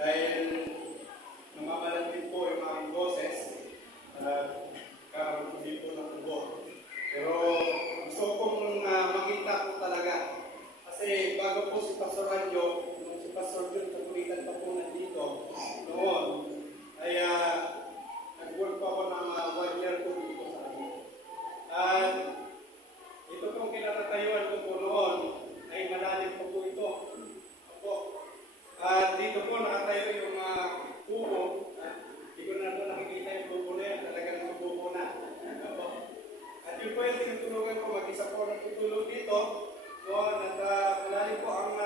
Dahil namamalat din po yung aming boses at karoon din po ng tubo. Pero gusto kong makita po talaga. Kasi bago po si Pastor Anjo, nung si Pastor John Kapulitan pa po nandito noon, ay nag-work pa ako ng 1 year po dito sa amin. At ito pong kinatatayuan ko po noon ay malalim po ito. Opo. At dito po nakatayo yung kubo. Hindi ko na ito nakikita yung kubo na yan. Talagang kubo na. Opo. At yun po yung tinutulungan ko. Mag-isa po nagtutulog dito. Noon, at malalim po ang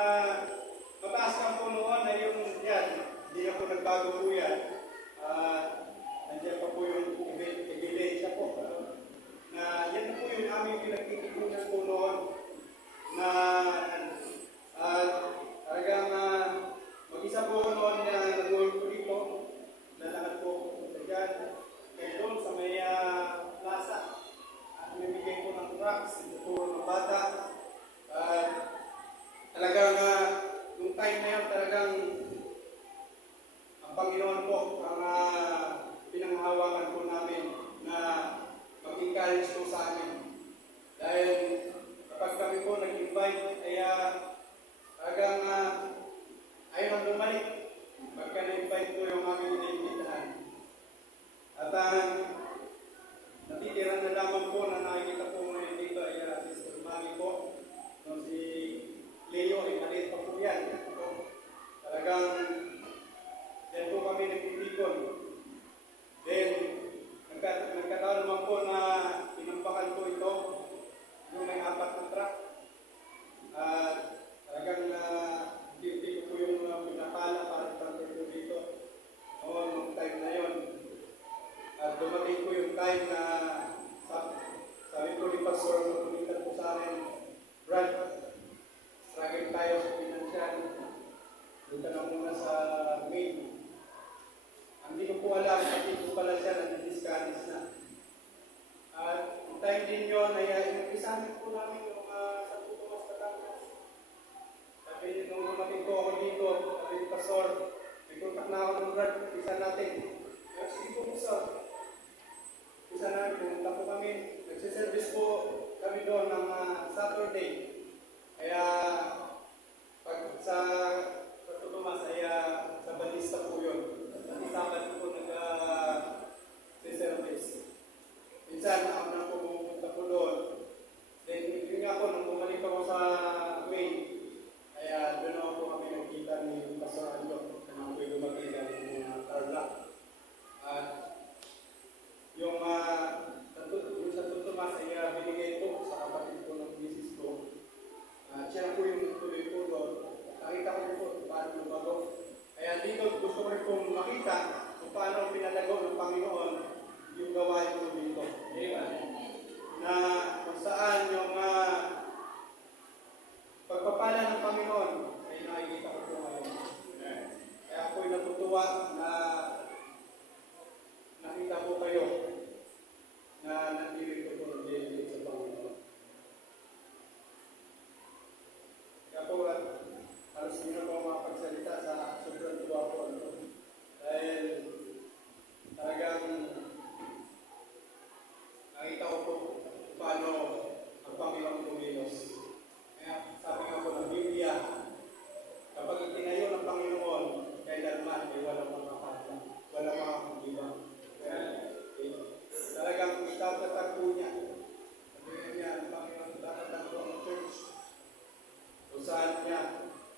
mataas lang po noon ay yung yan. Hindi na po nagbago po yan. Nandiyan pa po yung ebidensya po. Na yan na po yung aming pinagtitipunan po noon. Na talagang mag-isa po noon na nag-work po dito. Lalakad po sa dyan. Kaya doon sa may plaza. At bibigay po ng trucks, ituturo ng bata. Talagang nung time na yun, talagang ang Panginoon po ang pinanghahawakan po namin na mag-encourage po sa amin. Dahil kapag kami po nag-invite, kaya talagang ayaw nang lumalik pagka na-invite po yung aming iniimbitahan. At natitira na lamang po na nakikita po ngayon dito ay Sister Mami po. No, si Leo ay maliit pa po yan. Talagang yan po kami nagtitikon. Then, nagkataon naman po na pinampakan po ito yung may 4 na truck. Talagang hindi ko po yung pinapala para ipantay po dito. Noong time na yon. At dumating po yung time na sabi ko ni Pastor, napulitan po sa akin, Brad, struggle tayo sa financial. Punta na muna sa main. Hindi ko po alam, hindi ko pala siya nag-discourage na. At yung time din yun, ay inumpisahan po namin yung sa Tutumas Batangas. Sabi nung dumating po ako dito, sabi ni Pastor, may contact na ako ng Brad, umpisa natin. Kaya sige po, Pastor. Umpisa namin, pumunta po kami. Nagsiservice po kami doon ng Saturday. Kaya pag sa Tutumas ay sa Balista po yun. At isabat po nag-service. Minsan ako na po pumunta po doon. Then yun nga po, nung bumalik ako sa Wayne, kaya doon ako po kami nakita ni Pastor Anjo. Kaya po yung lumakita ni Carla. At yung sa Tutumas ay binigay po sa kapatid ko ng misis ko. Siya po yung tuloy po doon. Nakita ko po kung paano lumago. Kaya dito gusto ko rin pong makita kung paano pinalago ng Panginoon yung gawain ko dito. Diba? Na kung saan yung pagpapala ng Panginoon ay nakikita ko po ngayon. Kaya ako'y natutuwa na nakita po kayo na nandito po ng David sa Panginoon. Kaya po, halos hindi na po makapagsalita sa sobrang tuwa po. Dahil talagang nakita ko po paano ang Panginoon kumilos. Kaya sabi nga po ng Biblia, kapag itinayo ng Panginoon, kailanman ay walang makakata, walang makakagibang. Kaya talagang itatatag po niya. Sabi niya, ang Panginoon itatatag po ang church. Kung saan niya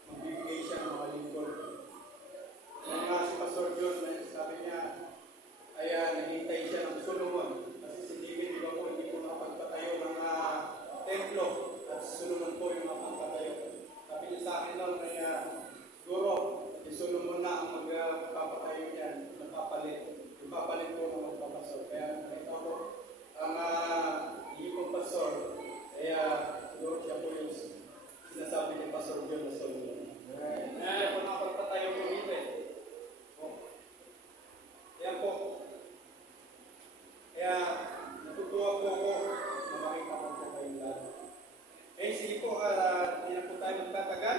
magbibigay siya ng mga lingkod. Yung nga si Pastor John, sabi niya, ay naghintay siya ng Solomon. Kasi si David, di ba po, hindi po nakapagpatayo ng templo. At si Solomon po yung nakapagpatayo. Sabi niya sa akin lang, siguro, si Solomon na ang magpapatayo niyan, magpapalit. Ipapalit po ng magpapasor. Kaya nakita ko, ang iyong pastor, kaya siguro siya po yung sinasabi ni Pastor John na Solomon. Kaya po nakapagpatayo po dito eh. Yan po. Kaya natutuwa po ako na makita ko po kayong lahat. Eh, sige po, hindi na po tayo magtatagal.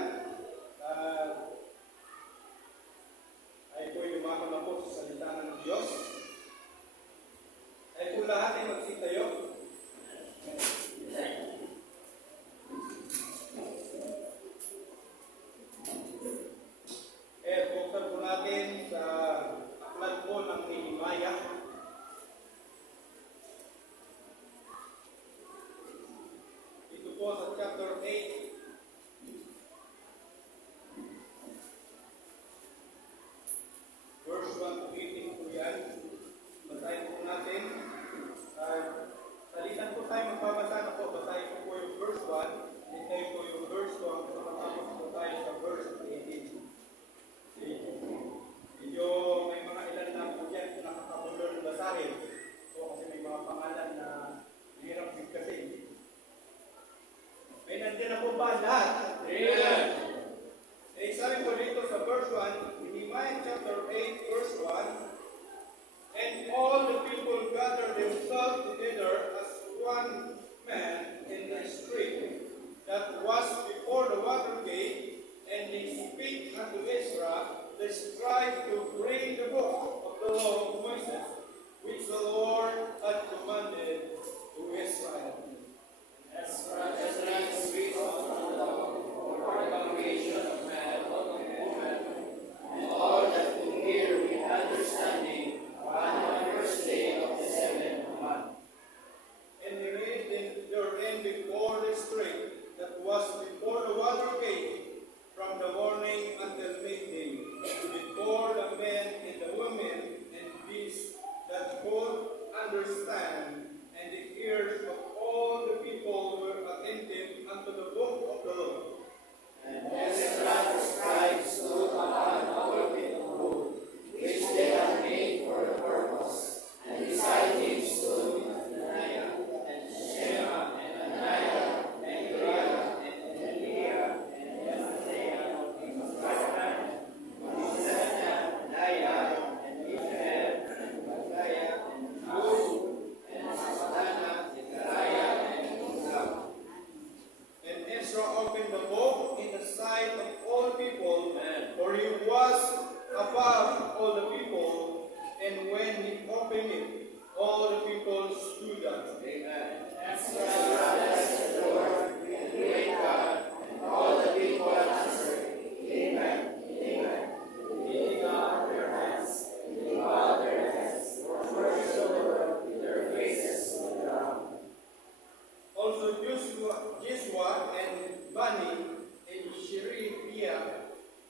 Asaria,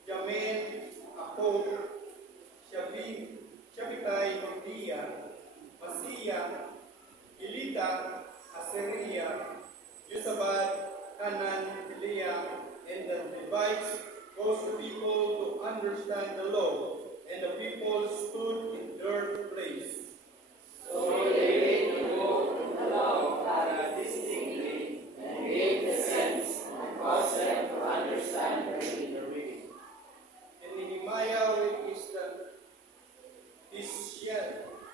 Jamin, Akop, Shabitai, Magdia, Masiya, Elita, Asaria, Yusabad, Hanan, Leah, and the Levites caused the people to understand the law, and the people stood in their place. So they read the book of the law of God distinctly and gave the sense and caused them to understand the reading. And Nehemiah with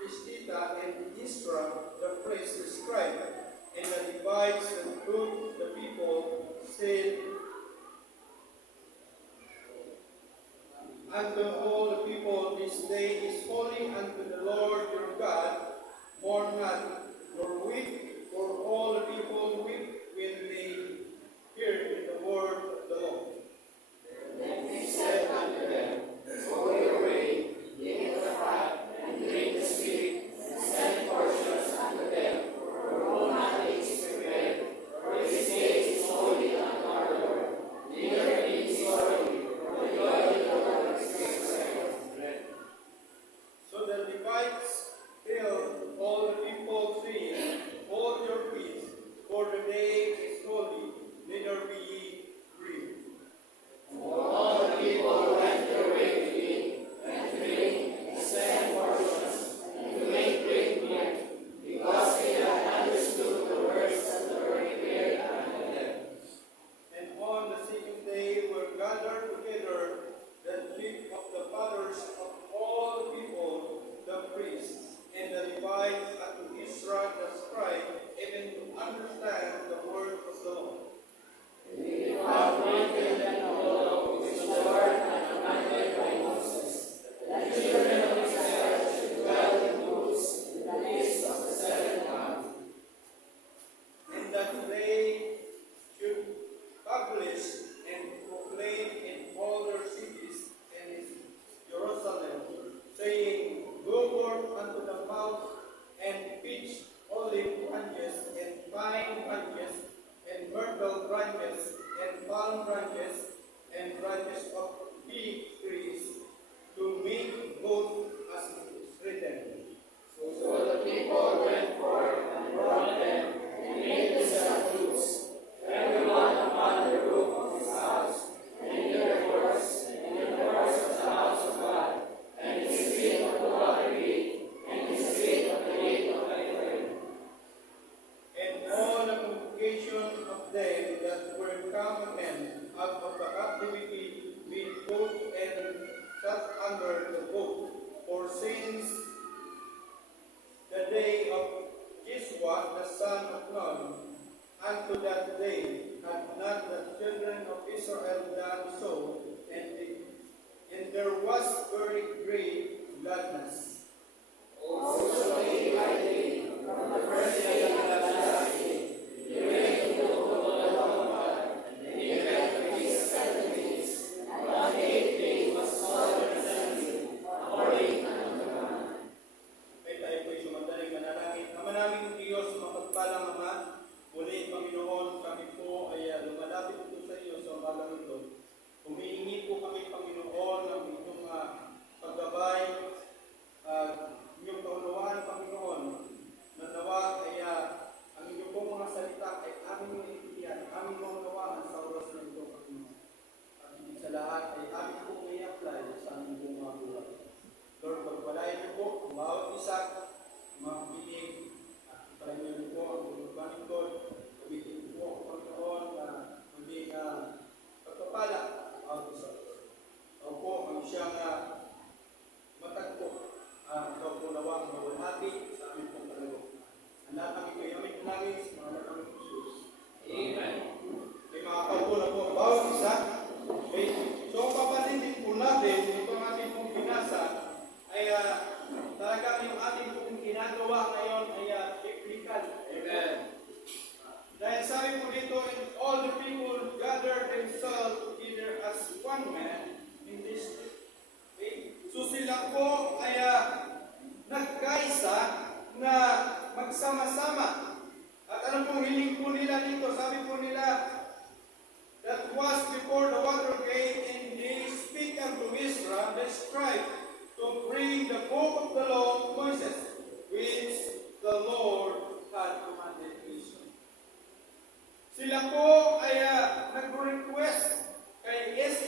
Ishtita and Isra, the priest, the scribe, and the Levites that stood the people, said unto all the people, this day is holy unto the Lord your God. Mourn not, nor weep, for all the people weep when they hear the word of the Lord. Then he said unto them, Go your way, eat the fat, and drink the sweet, and send portions unto them, for all not is prepared, for this day is holy unto our Lord. Neither it is sorry, for the joy of the Lord is great forever. So the Levites filled all the people, saying, All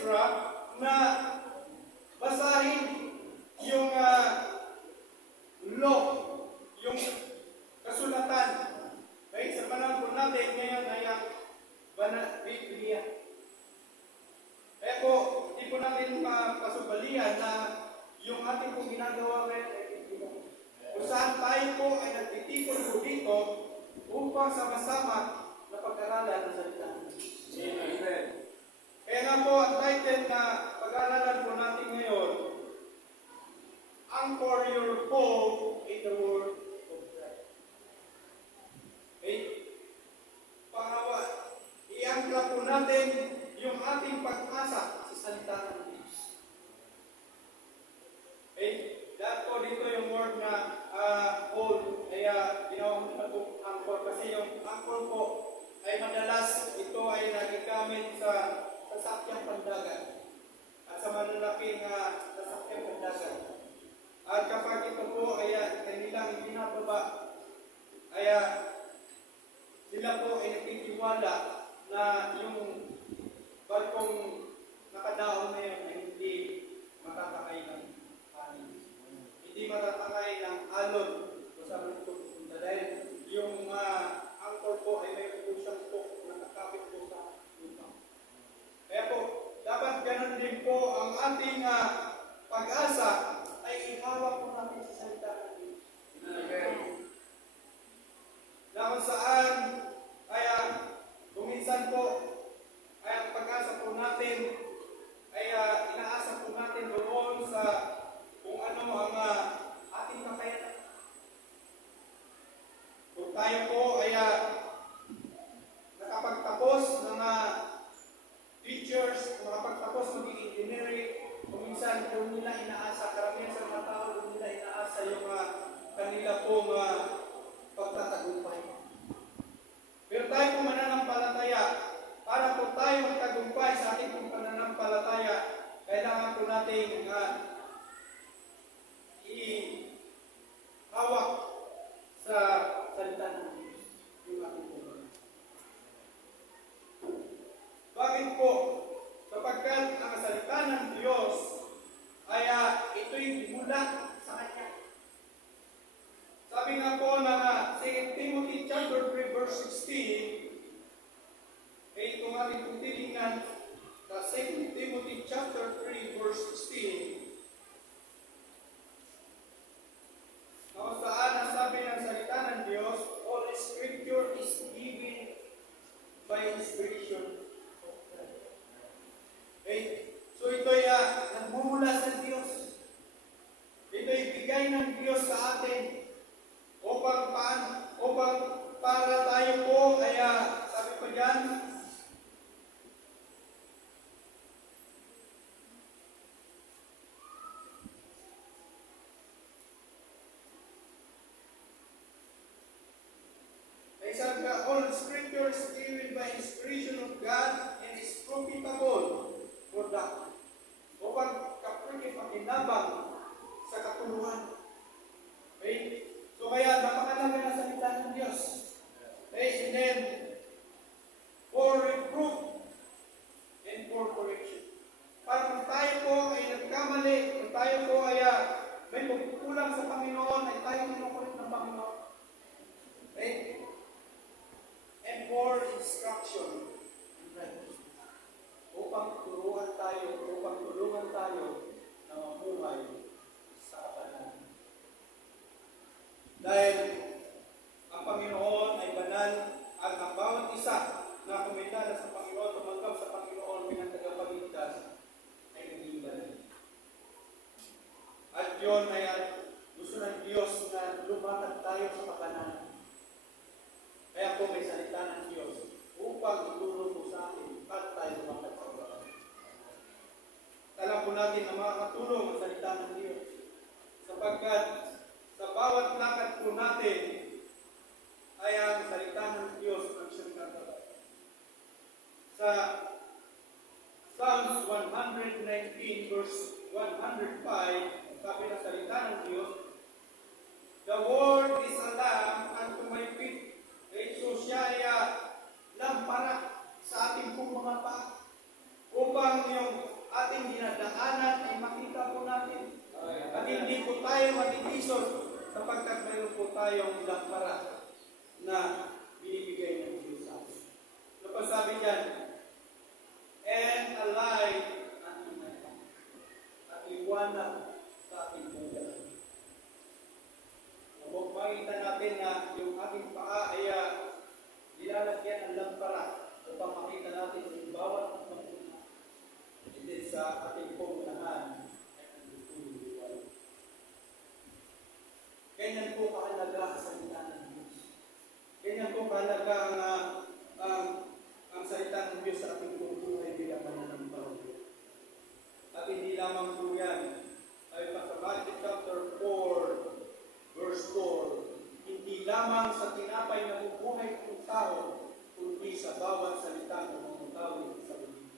Ezra na basahin yung law, yung kasulatan. Kaya sa panahon po natin ngayon ay Biblia. Kaya po, hindi po natin pasubalian na yung ating pong ginagawa ngayon ay Biblia. Kung saan tayo po ay nagtitipon po dito upang sama-sama na pag-aralan ng salita. Amen. Kaya nga po, ang title na pag-aralan po natin ngayon, Anchor Your Hope in the Word of God. Okay? Pangalawa, i-angkla po natin yung ating pag-asa sa salita ng Diyos. Okay? Lahat po dito yung word na hold, kaya ginawa mo naman po anchor kasi yung anchor po ay madalas ito ay nagigamit sa sasakyang pandagat at sa malalaking sasakyang pandagat. At kapag ito po ay kanilang binababa, ay sila po ay nagtitiwala na yung barkong nakadaon na yun ay hindi matatakay ng panin. Hindi matatakay ng alon o sa mundo. Dahil yung anchor po ay may po siyang po nakakapit po sa lupa. Kaya po, dapat ganun din po ang ating pag-asa ay ihawak po natin sa salita ng Diyos. Na kung saan ay kuminsan po ay ang pag-asa po natin ay inaasa po natin doon sa kung ano ang ating kakayanan. Kung tayo po ay nakapagtapos ng teachers, nakapagtapos maging engineering, kuminsan doon nila inaasa, karamihan sa mga tao doon nila inaasa yung kanila pong pagtatagumpay. Pero tayo po mananampalataya, para po tayo magtagumpay sa ating pong pananampalataya, kailangan po natin ihawak sa salita ng Diyos yung ating pong. Bakit po? Sapagkat ang salita ng Diyos ay ito'y mula sa Kanya. Sabi nga po ng 2 Timothy chapter 3 verse 16, ay itong ating pong titingnan sa 2 Timothy chapter 3 verse 16, kung saan nasabi ng salita ng Diyos, all scripture is given by inspiration. Okay? So ito'y nagmumula sa Diyos. Ito'y bigay ng Diyos sa atin upang para tayo po, kaya sabi ko dyan, ay sabi ka, all scripture is given by inspiration of God and is profitable for doctrine. Upang pakinabang sa katuluhan. Okay? So kaya napakalaga na salita ng Diyos. Okay? And then, for reproof and for correction. Para kung tayo po ay nagkamali, kung tayo po ay may pagkukulang sa Panginoon, ay tayo kinukulit ng Panginoon. Okay? And for instruction and righteousness. Upang tulungan tayo na mamuhay sa kapanalan. Dahil ang Panginoon ay banal at ang bawat isa na kumita sa Panginoon, tumanggap sa Panginoon bilang tagapagligtas ay naging banal. At yun ay gusto ng Diyos na lumakad tayo sa kapanalan. Kaya po may salita ng Diyos upang itulong po sa atin at tayo lumakad sa kapanalan. Alam po natin na makakatulong ang salita ng Diyos sapagkat sa bawat lakad po natin ay ang salita ng Diyos ang siyang nagdala. Sa Psalms 119 verse 105, sabi ng salita ng Diyos, the word is a lamp unto my feet. So siya ay lampara sa ating pong mga paa upang yung ating dinadaanan ay makita po natin. At hindi po tayo matitisod sapagkat mayroon po tayong lampara na binibigay ng Diyos sa atin. Ano pa sabi dyan? And a light unto my path. At liwanag sa ating buhay. Kung makita natin na yung ating paa ay nilalagyan ng lampara upang makita natin yung bawat magpunta. And then sa ating punahan ay ang liwanag. Ganyan po kahalaga ang salita ng Diyos. Ganyan po kahalaga ang salita ng Diyos sa ating buhay bilang mananampalataya. At hindi lamang po yan. Ay pa sa Matthew chapter 4, verse 4, hindi lamang sa tinapay na bubuhay ng tao, kundi sa bawat salita ng mga tao sa bibig.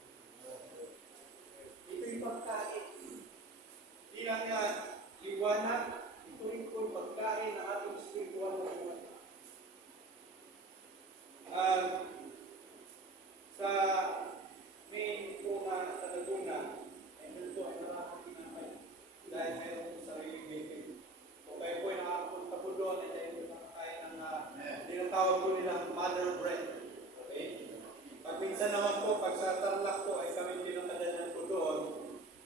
Ito'y pagkain. Hindi lang liwanag, ito rin po pagkain ng ating spiritual na buhay. Sa main po na sa Laguna, ay nito ay nakakatinapay dahil meron po sariling baking. Kung kayo po ay nakakapunta po doon, ay tayo po nakakain ng tinatawag po nilang mother bread. Okay? Pag minsan naman po, pag sa Tarlac po, ay kami pinakadanan po doon,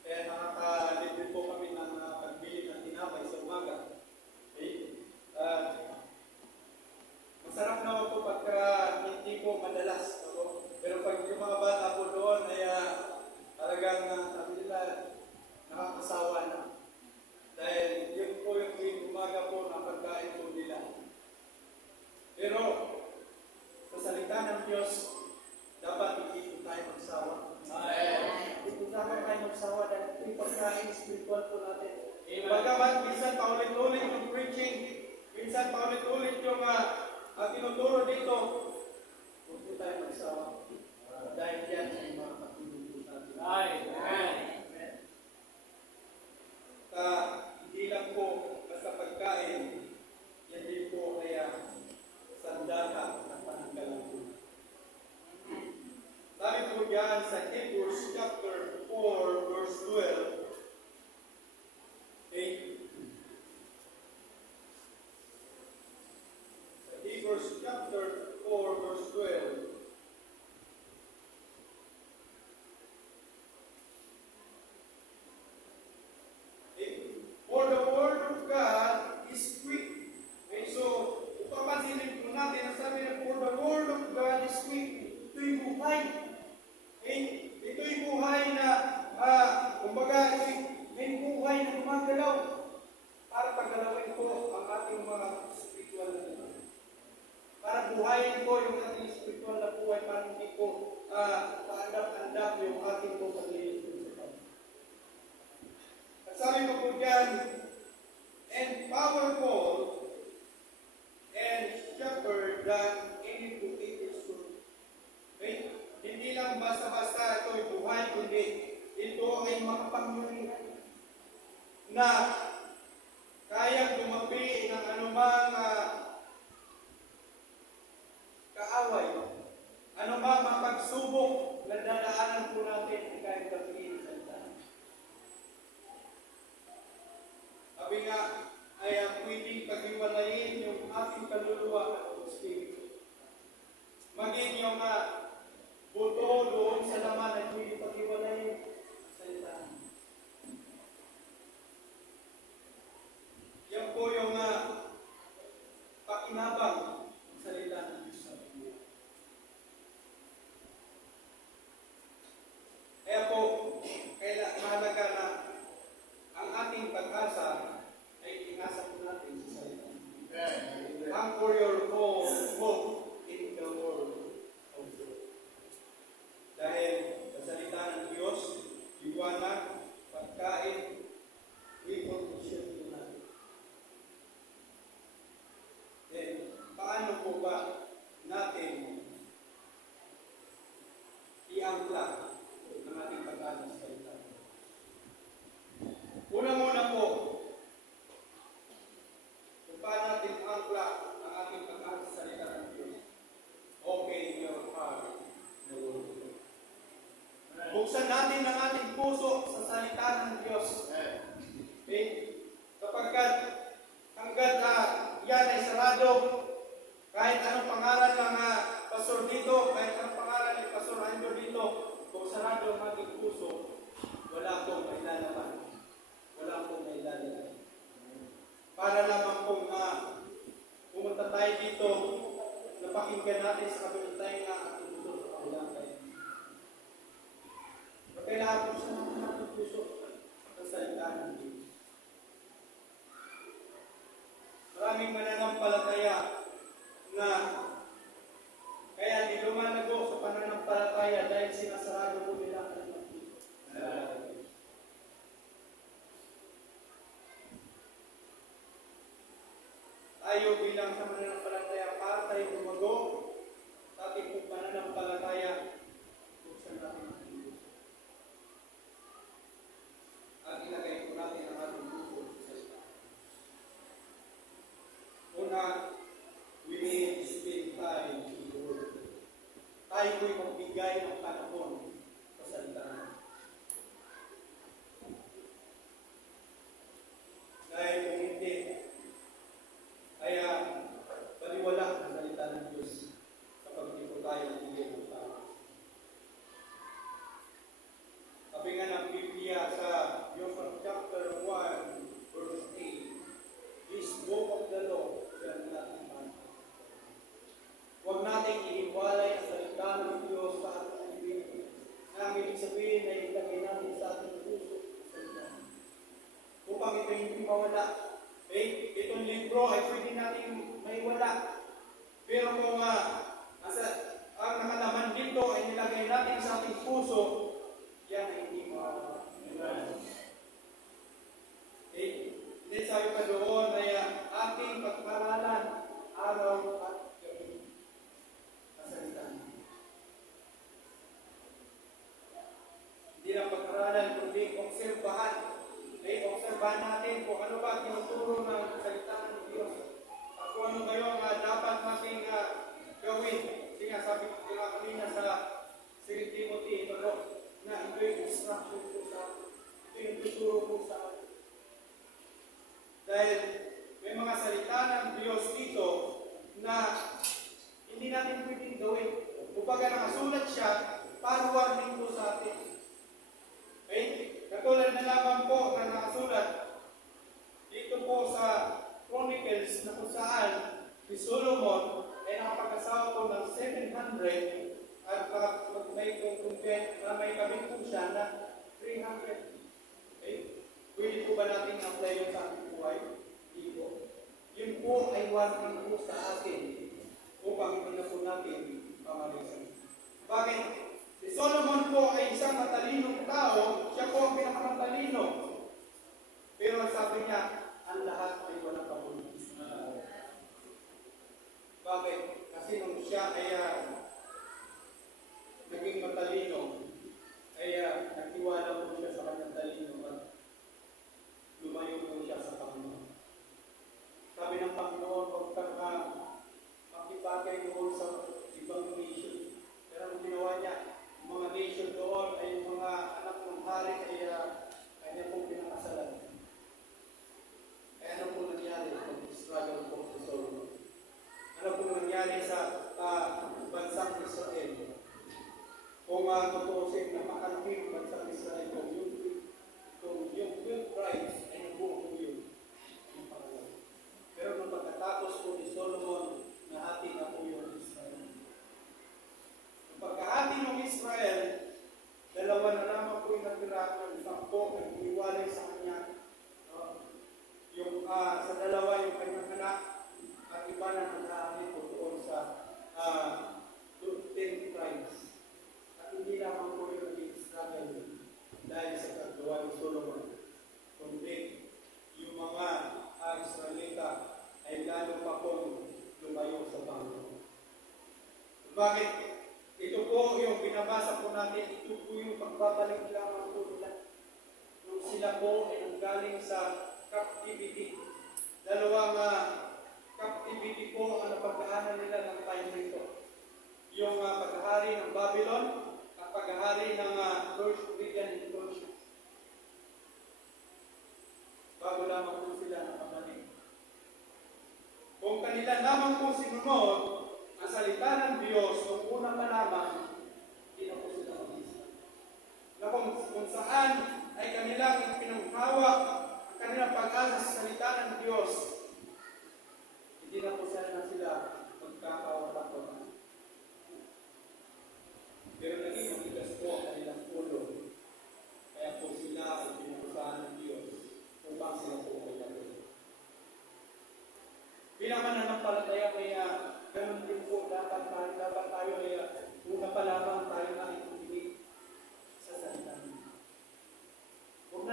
kaya nakakalibre po kami ng pagbili ng tinapay sa umaga. Okay? Masarap naman po pagka hindi po madalas. No? Pero pag yung mga bata po doon ay talagang sabi nila nakakasawa na. Dahil yun po yung umaga po na pagkain po nila. Pero sa salita ng Diyos, dapat hindi po tayo magsawa. Hindi po dapat tayo magsawa dahil ito yung pagkain spiritual po natin. Bagamat minsan paulit-ulit yung preaching, minsan paulit-ulit yung tinuturo dito, huwag po tayo magsawa. Dahil yan ay mga katulong po sa atin. Amen. Hindi lang po basta pagkain, yan din po ay sandata at pananggalang po. Sabi po diyan sa Hebrews chapter 4 verse 12, Hebrews chapter 4 verse 12. For the word of God is quick. Okay, so, papansinin po natin, ang sabi na for the word of God is quick. Ito yung buhay. Okay? Ito yung buhay na, kumbaga, may buhay na gumagalaw para paggalawin po ang ating mga spiritual na buhay. Para buhayin po yung ating spiritual na buhay, para hindi po paandap-andap yung ating po paglilit po sa Panginoon. At sabi ko po dyan, and powerful and sharper than any two-edged sword. Okay? Hindi lang basta-basta ito'y buhay, kundi ito ay makapangyarihan na kayang dumapi ng anumang kaaway, anumang mapagsubok na dadaanan po natin ay kayang dapiin sa daan. Sabi nga, ay pwedeng paghiwalayin yung ating kaluluwa at espiritu. Maging yung buto doon sa laman ay pwedeng paghiwalayin sa litaan. Yan po yung pakinabang ng salita ng Diyos sa Biblia. ang ating puso sa salita ng Diyos. Okay? Hanggat yan ay sarado, kahit anong pangalan ng pastor dito, kahit anong pangalan ng pastor Andrew dito, kung sarado ang ating puso, wala akong mailalaman. Wala akong mailalaman. Para lamang kung pumunta tayo dito, napakinggan natin sa kabilang tayo na ating puso sa kabilang tayo. Kailangan po siya ng ating puso sa salita ng Diyos. Maraming mananampalataya na kaya di lumalago sa pananampalataya dahil sinasarado po nila ang ating puso. Tayo bilang sa mananampalataya, para tayo lumago sa ating pananampalataya, buksan natin ang ating puso. At ilagay po natin ang ating puso sa salita. Una, we need to spend time in the Word. Tayo po'y magbigay ng panahon sa salita. Dahil kung hindi, ay baliwala ang salita ng Diyos kapag hindi po tayo nagbigay ng tama. Sabi nga ng Biblia sa Joshua chapter 1, verse 8, this book of the law shall not depart. Huwag nating ihiwalay ang salita ng Diyos sa ating bibig. Ang ibig sabihin na ilagay natin sa ating puso ang salita. Upang ito hindi mawala. Okay? Itong libro ay pwede natin maiwala. Pero kung ang nakalaman dito ay nilagay natin sa ating puso, yan ay hindi mawala. Okay? Then sabi pa doon ay ating pag-aralan araw at gabi. Kasalitan. Hindi lang pag-aralan, kundi obserbahan. Ay obserbahan natin kung ano ba tinuturo ng salita ng Diyos. At kung ano ba yung dapat nating gawin. Kasi nga sabi ko kanina sa 2 Timothy, ito na ito yung instruction po sa atin. Ito yung tuturo po sa atin. Dahil may mga salita ng Diyos dito na hindi natin pwedeng gawin. Upag nakasulat siya, para warning po sa atin. Okay? Katulad na lamang po na nakasulat dito po sa Chronicles na kung saan si Solomon ay nakapag-asawa po ng 700 at may kabit po siya na 300. Okay? Pwede po ba natin apply yung sa ating buhay? Hindi po. Yun po ay warning po sa atin upang hindi na po natin pamalisan. Bakit? Si Solomon po ay isang matalinong tao, siya po ang pinakamatalino. Pero sabi niya, ang lahat ay walang kabuluhan. Bakit? Kasi nung siya ay naging matalino, ay nagtiwala po siya sa kanyang talino at lumayo po siya sa Panginoon. Sabi ng Panginoon, huwag kang makibagay doon sa ibang nation. Pero ang ginawa niya, mga nation doon ay yung mga anak ng hari kaya kanya pong pinakasalan. Kaya ano po nangyari pag struggle po sa Solomon? Ano po nangyari sa bansang Israel? Kung tutusin na makalapit bansang Israel kung yung 12 tribes ay nabuo po yun. Pero nung pagkatapos po ni Solomon, nahati na po yung Israel. Pagkahati ng Israel, dalawa na lamang po yung natira ng 10 ang iwalay sa kanya. Sa dalawa yung kanyang anak at iba na nag-aamit po doon sa 10 tribes. At hindi lamang po yung naging struggle dahil sa kagawa ni Solomon. Kundi yung mga Israelita ay lalo pa pong lumayo sa Panginoon. Bakit? Ito po yung binabasa po natin, ito po yung pagbabalik lamang po nila. Nung sila po ay nanggaling sa captivity. Dalawang captivity po ang napagdaanan nila ng time rito. Yung paghahari ng Babylon at paghahari ng First Median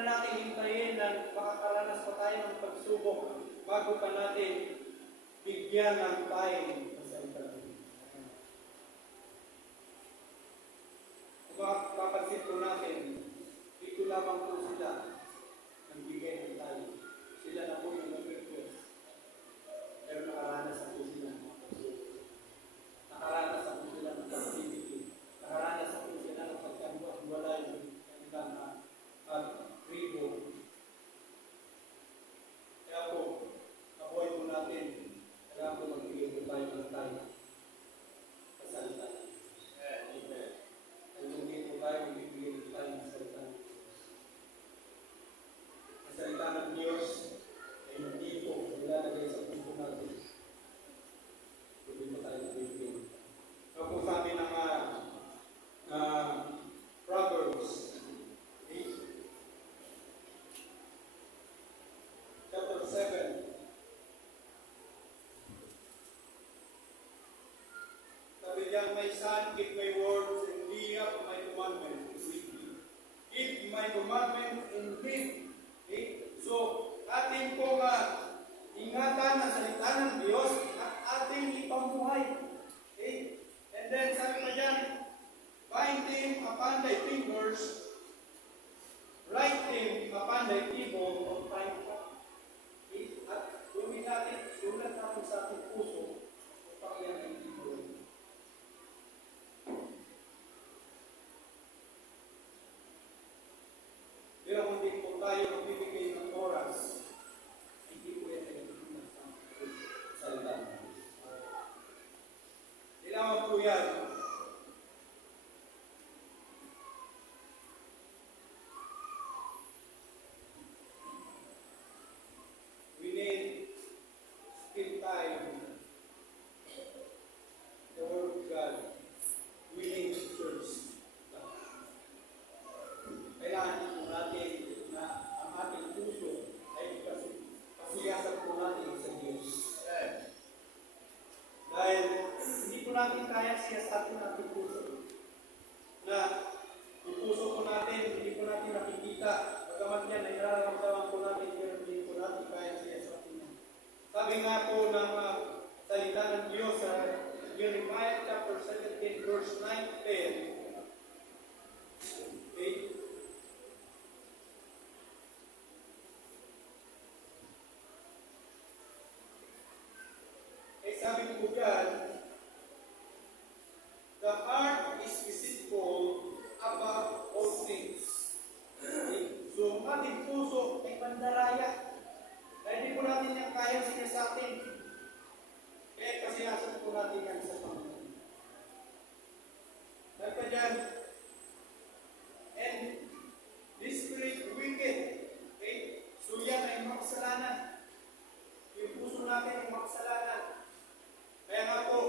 natin hintayin na makakaranas pa tayo ng pagsubok bago pa natin bigyan ng time sa salita ng Diyos. Papansin po natin, dito lamang po sila nagbigay ng time. Sila na po yung nag-request. Pero nakaranas po sila ng pagsubok. Nakaranas po sila ng activity. Nakaranas po sila ng pagkagwala yung kanilang tribo. Kaya po, nabuhay po natin, kaya po magbigay po tayo ng time sa salita. Amen. At hindi po tayo magbigay po tayo ng salita. Ang salita ng Diyos ay hindi po nilalagay sa puso natin. Hindi po tayo magbigay. Kaya po sabi ng Proverbs 8, chapter 7. Sabi diyan, my son, keep my words and live up my commandment. Keep my commandment and live. Okay? So, ating pong ingatan ang salita ng Diyos at ating ipamuhay. Okay? And then, sabi pa diyan, bind them upon thy fingers, write them upon thy table of thine heart. Okay? At gawin natin, sulat natin sa ating puso upang yan ay tibol. Pero kung di po tayo magbibigay ng oras, hindi po yan ay salita. Kailangan po yan. We need still time. The Word of God. We need church. Kailangan po natin na ang ating puso ay pasiyasan po natin sa Diyos. Dahil hindi po natin kaya siyasatin ang ating puso. Na yung puso po natin, hindi po natin nakikita. Bagamat yan, ay nararamdaman po natin, pero hindi po natin kaya siyasatin yan. Sabi nga po ng salita ng Diyos sa Jeremiah chapter 17, verse 9, 10. Okay? Sabi ko dyan, the heart is deceitful above all things. So, ang ating puso ay pandaraya. Kaya hindi po natin yung kaya sa atin. Kaya kasinasan po natin yan sa Panginoon. Sabi pa dyan, and this spirit wicked. Okay? So, yan ay makasalanan. Yung puso natin ay makasalanan. Kaya nga po,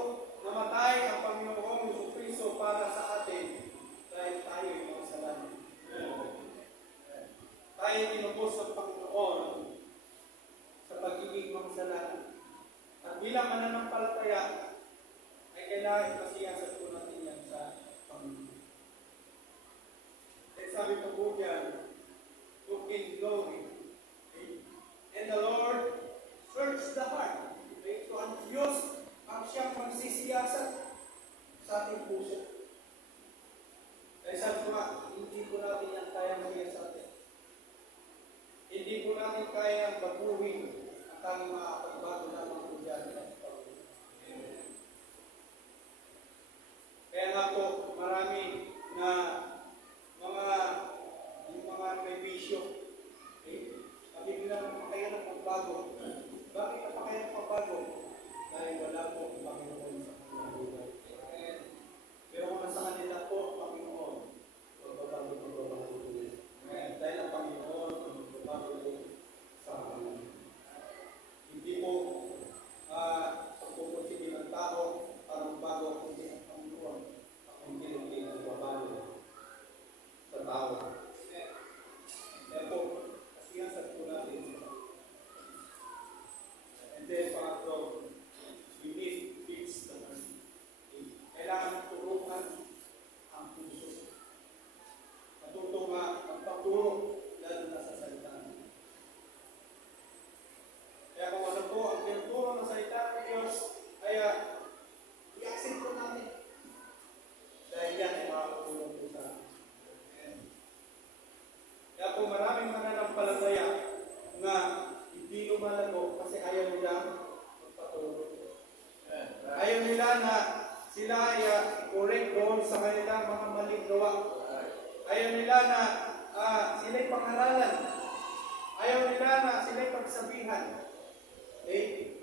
namatay ang Panginoong Jesucristo para sa atin dahil tayo ay makasalanan. Tayo tinubos sa Panginoon sa pagiging makasalanan. At bilang mananampalataya, ay kailangan pasiyasan po natin yan sa Panginoon. At sabi po po dyan, to in glory. Okay? And the Lord search the heart. Okay? So ang Diyos ang siyang magsisiyasat sa ating puso. Kaya sabi ko nga, hindi po natin yan kaya magsiyasatin. Hindi po natin kaya baguhin ang tanging makakapagbago lamang po dyan. Kaya nga po, marami na yung mga may bisyo. Okay? Sabi nila naman kaya ng pagbago. Bakit na pa kaya ng pagbago? Dahil wala po ang Panginoon sa kanilang buhay. Pero kung nasa kanila po ang Panginoon, magbabago po nila. Dahil ang Panginoon ang magbabago po sa kanila. Hindi po mananampalataya na hindi lumalago kasi ayaw nilang magpatuloy. Ayaw nila na sila ay correct doon sa kanilang mga maling gawa. Ayaw nila na sila'y pangaralan. Ayaw nila na sila'y pagsabihan. Okay?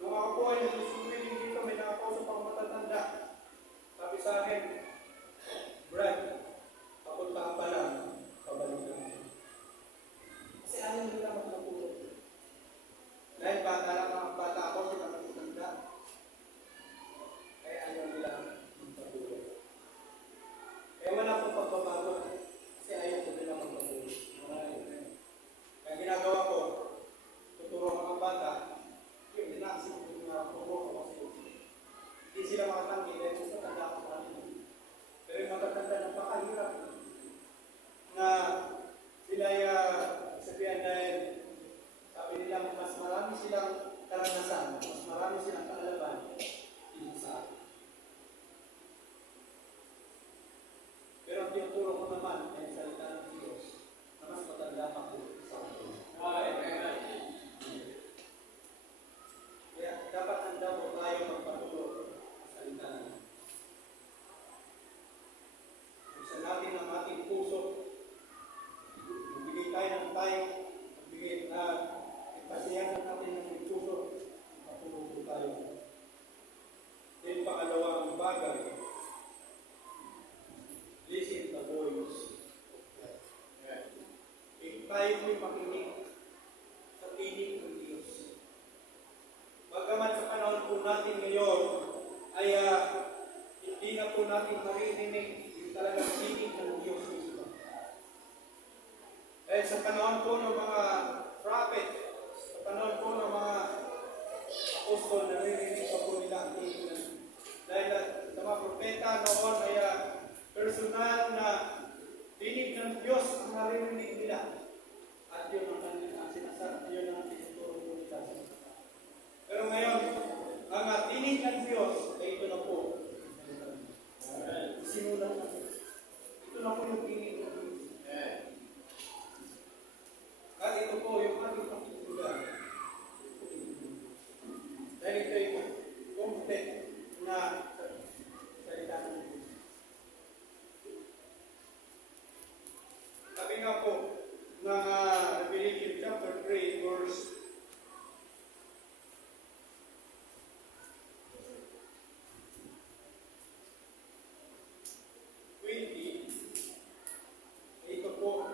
Nung ako po ay nagsusumiling dito, may nakakausap ang matatanda. Sabi sa akin, Brad, papunta ka pa lang, pabalik ka. Kasi ayaw nila magpapulot. Dahil bata lang mga bata ako, sila nagtutanda. Kaya ayaw nila magpapulot. Kaya wala pong pagbabago. Kasi ayaw ko nila magpapulot. Kaya ginagawa ko, tuturo mga bata, yun, dinasin ko na tuturo ko kasi hindi sila makatanggi dahil gusto tanda ko sa kanila. Pero yung matatanda ng pakahirap na sila sabihan dahil sabi nila mas marami silang karanasan, mas marami silang kaalaman dito sa akin. Pero ang tinuturo ko naman ay salita ng Diyos na mas matanda pa po sa akin. Kaya dapat handa po tayo magpatuloy sa salita ng Diyos. Buksan natin ang ating puso. Magbigay tayo ng tayo. Magbigay na ipasiyahan natin ng ating puso. Magpatuloy po tayo. Then pangalawa ang bagay. Listen the voice. Tayo po'y makinig sa tinig ng Diyos. Bagaman sa panahon po natin ngayon ay hindi na po natin maririnig yung talagang tinig ng Diyos mismo. Dahil sa panahon po ng mga prophet, sa panahon po ng mga apostol, naririnig pa po nila ang tinig ng Diyos. Dahil sa mga propeta noon ay personal na tinig ng Diyos ang naririnig nila. At yun ang kanilang sinasabi, yun ang tinuturo po nila. Pero ngayon, ang tinig ng Diyos ay ito na po. Sinulat na po. Ito na po yung tinig ng Diyos. At ito po yung ating pagtutulad. Dahil ito yung complete na salita ng Diyos. Sabi nga po, ng Revelation chapter 3, verse 20. Ito po.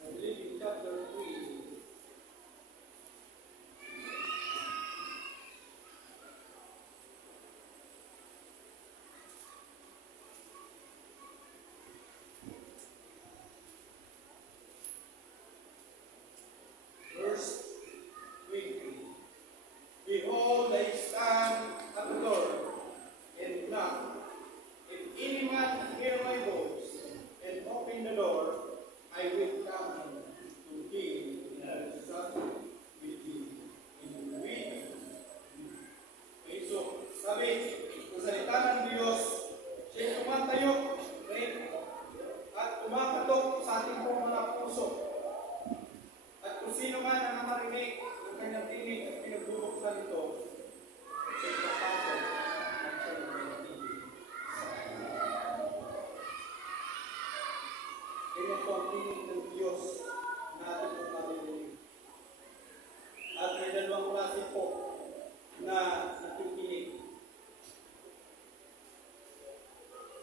Revelation chapter 3. Verse 20. Behold, I stand at the door and knock. If any man hear my voice and open the door, I will come to him and sup with him and with him. Okay, so, sabi, sa salita ng Diyos, siya tumatayo, okay, at kumakatok sa ating pong mga puso. At kung sino man ang marinig ng kanyang tinig at pinagbubuksan ito, ay papasok at siya ng kanyang tinig sa kanya. Ganyan po ang tinig ng Diyos na ating pong marinig. At may dalawang klase po na nakikinig.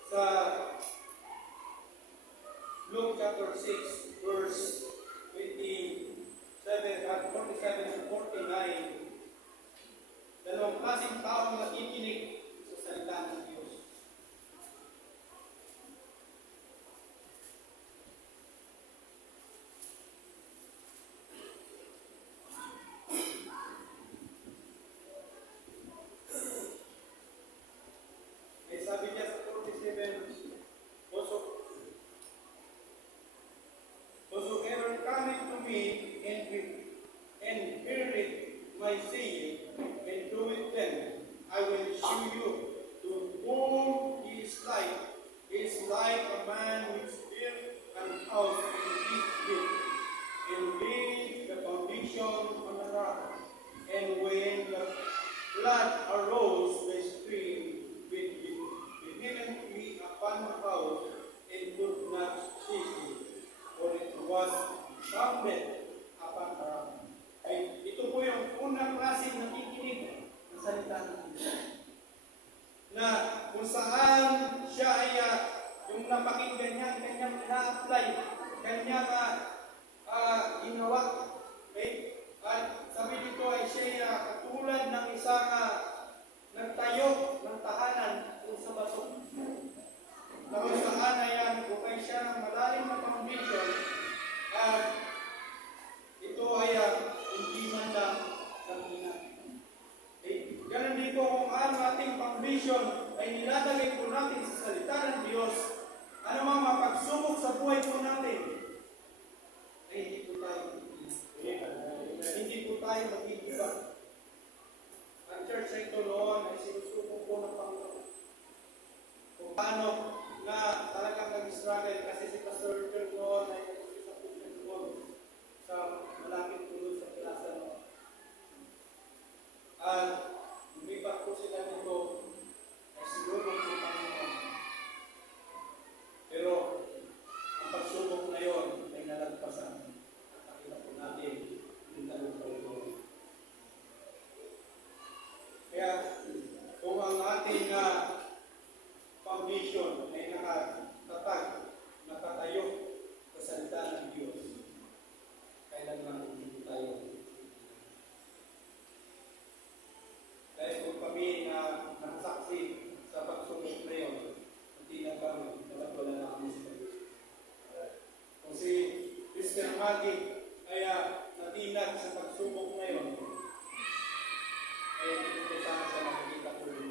Sa Luke chapter 6, verse 47 to 49, dalawang klaseng taong nakikinig sa salita ng Diyos. Eh, sabi niya sa 47, whosoever cometh to me and heareth my saying and doeth them, I will shew you saan siya ay yung napakinggan niya, kanyang ina-apply, kanyang ginawa. Okay? At sabi dito ay siya katulad ng isang nagtayo ng tahanan kung sa bato. Na kung saan ay bukay siya ng malalim na foundation at ito ay hindi man lang nangina. Okay? Ganun dito kung ang ating foundation ay nilalagay po natin sa salita ng Diyos, ano mang mapagsubok sa buhay po natin, ay hindi po tayo mag-iiba. Ang church na ito noon ay sinusubok po ng Panginoon. Kung paano na talagang nag-struggle kasi si Pastor Richard noon ay nag-isa po siya doon sa malapit tulog sa plaza noon. At lumipat po sila dito ay siguro ng Panginoon. Pero ang pagsubok na yon ay nalagpasan. At nakita po natin yung talumpay ko. Kaya kung ang ating foundation ay nakatatag, nakatayo sa salita ng Diyos, kailangan hindi tayo. Dahil kung kami na nakasaksi sa pagsubok na yun, hindi na kami, wala na kami sa Diyos. Kung si Mr. Maggie ay natinag sa pagsubok na yun, ay hindi ko sana sa nakikita ko rin.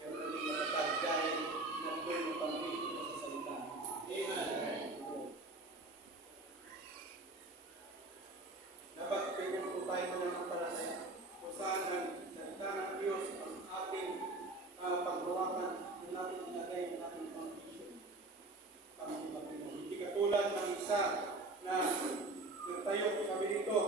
Pero hindi matatag dahil nandun yung pamilya sa salita. Amen. Dapat pwede po tayo mananampalataya kung saan ang salita ng Diyos ang ating pagbawakan ng ating ilagay ng ating foundation. Hindi katulad ng isa na nagtayo sabi dito,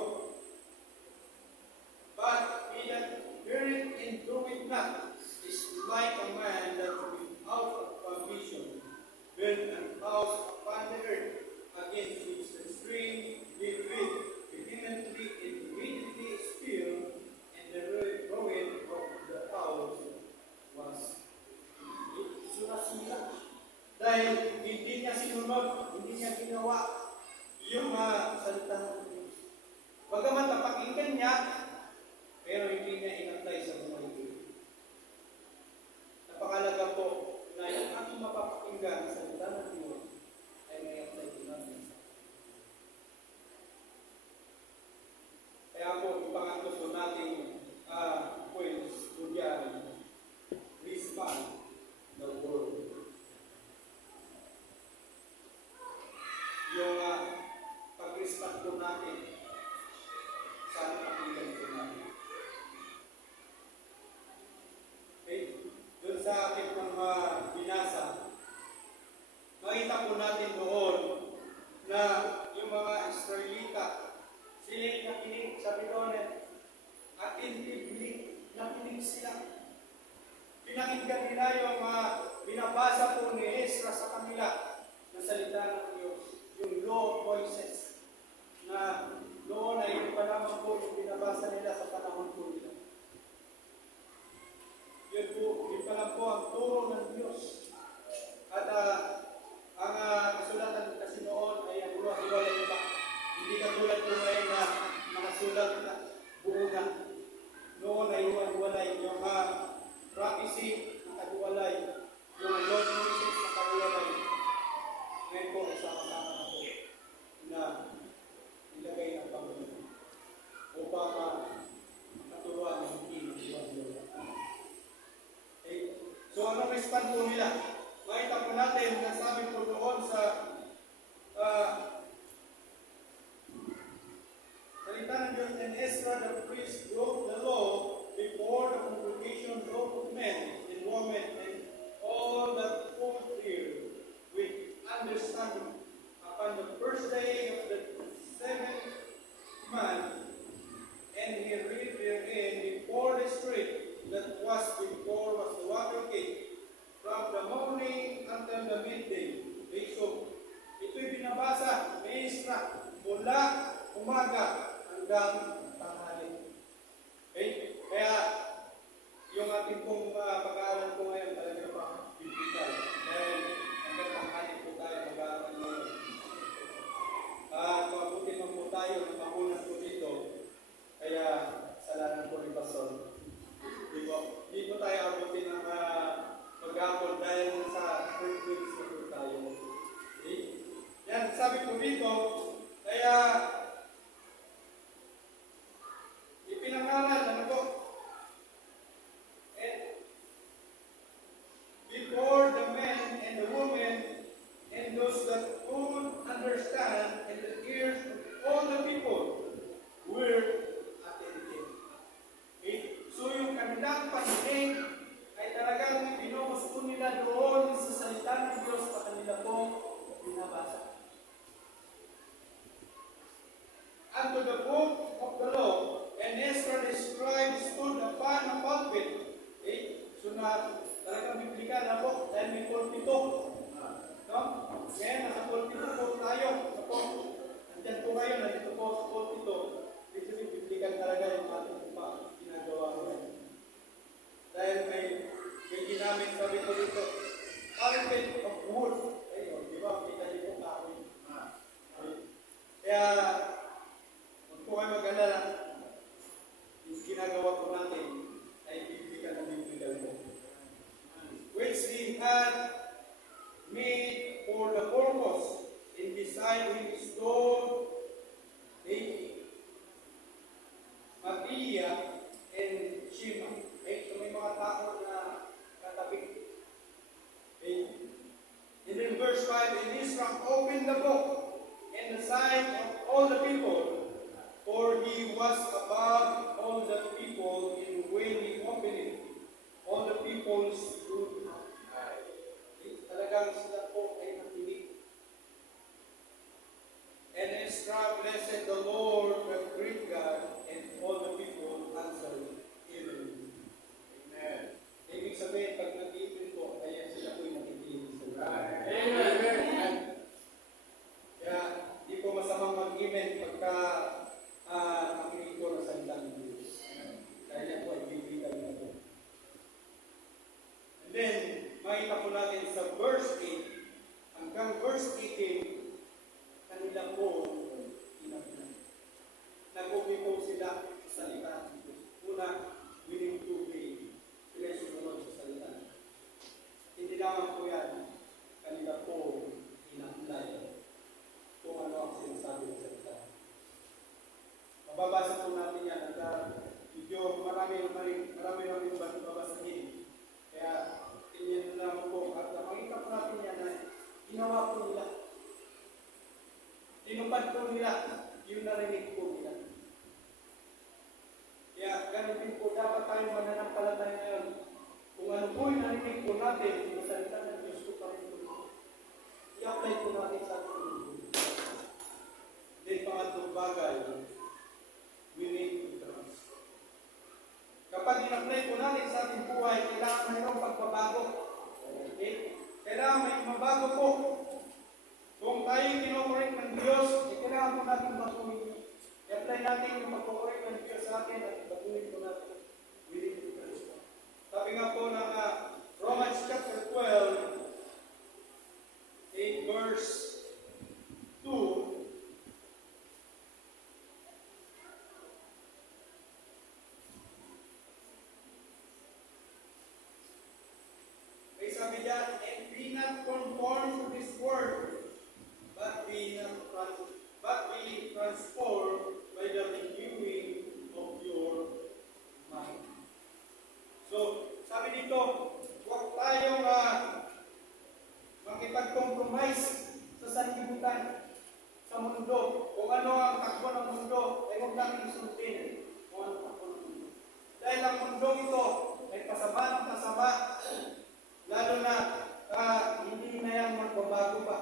but he that heareth and doeth not is like a man that without a foundation built an house upon the earth, against which the stream did beat vehemently and immediately is filled, and the ruin of the house was surasira. Dahil hindi niya sinunod, hindi niya ginawa yung salita ng Diyos. Bagaman napakinggan niya, pero hindi niya in-apply sa buhay ko. Napakalaga po na yung ating mapapakinggan sa salita ng Diyos ay may apply ko natin. Kaya po, yung pangatlo po nating points, kunyari, respond the word. Yung pag-respond po natin sa napakinggan po natin. Doon sa aking mga binasa, makita po natin doon na yung mga Israelita, sila nakinig, sabi doon, attentively nakinig sila. Pinakinggan nila yung binabasa po ni Ezra sa kanila na salita ng Diyos, yung law of Moses, na noon ay yung panahon po yung binabasa nila sa panahon po nila. Yun pa lang po ang turo ng Diyos. At ang kasulatan kasi noon ay ang hiwalay pa. Hindi katulad po ngayon na nakasulat na buo na. Noon ay hiwalay yung prophecy nakaliwalay, yung law of Moses nakaliwalay. Ngayon po ay sama-sama na po na ilagay ng Panginoon upang maturuan ng hindi ng so, anong respond po nila? Makita po natin, nasabi po doon sa salita ng Diyos, and Ezra the priest wrote the law before the congregation, both of men and women, and all that folk hear with understanding. Upon the first day of the 7th month, and he read therein before the street that was before was the water gate, from the morning until the midday. Okay, so ito'y binabasa ni Ezra mula umaga hanggang tanghali. Okay? Kaya yung ating pong pag-aaral ko ngayon talaga pa po nila doon sa salita ng Diyos sa kanila pong binabasa. Unto the book of the law, and Ezra the scribe stood upon a pulpit. Okay? So talagang biblika na po, dahil may pulpito. No? Ngayon, nasa pulpito po tayo. Nandiyan po kayo, nandito po sa pulpito. Dito biblikan talaga yung ating ginagawa ngayon. Dahil may ginamit sabi ko dito, pulpit of wood. Ayun, di ba? Kita niyo po kahoy. Kaya, huwag po kayo mag-alala. Yung ginagawa po natin ay biblikan na biblikan po. Which we had made for the purpose in designing stone, Maria, and Shima. So may mga tao na katabi. And in verse 5, and Israel opened the book in the sight of all the people, for he was above all the people, and when he opened it, all the people stood up. Talagang sila po ay nakinig. And Ezra blessed the Lord, the great God, and all the people answered, Amen. Amen. Ibig sabihin, pag nag-iipin po, kaya sila po ay nakikinig sa Lord. Amen. Kaya, di po masamang mag-amen pagka makinig ko na salita ng Diyos. Kaya po ay biblikan na po. And then, makita po natin sa verse 8, hanggang verse 18, kanila po inapnan. Nag-uwi po sila sa salita ng Diyos. Una, willing to obey. Sila sumunod sa salita. Hindi naman po yan, kanila po inapnan kung ano ang sinasabi ng salita. Mababasa po natin yan at medyo marami babasahin. Kaya, tingnan lang po at makita po natin yan na ginawa po nila. Tinupad po nila yung narinig po nila. Kaya, ganun din po dapat tayo mananampalataya ngayon. Kung ano po yung narinig po natin, yung salita ng Diyos po pa rin po. I-apply po natin sa ating buhay. Then, pangatlong bagay, we need to trust. Kapag in-apply po natin sa ating buhay, kailangan mayroong pagbabago. Okay? Kailangan may mabago po. Kung tayo kinokorek ng Diyos, kailangan po natin matuloy. I-apply natin yung pagkokorek ng Diyos sa atin at patuloy po natin. We need to trust. Sabi nga po ng Romans chapter 12, 8 verse 2, sabi diyan, and be not conformed to this world, but be transformed by the renewing of your mind. So, sabi dito, huwag tayong makipag-compromise sa sanlibutan, sa mundo. Kung ano ang takbo ng mundo, ay huwag natin isundin kung ano ang takbo ng mundo. Dahil ang mundo ito ay pasama ng pasama, lalo na hindi na yan magbabago pa.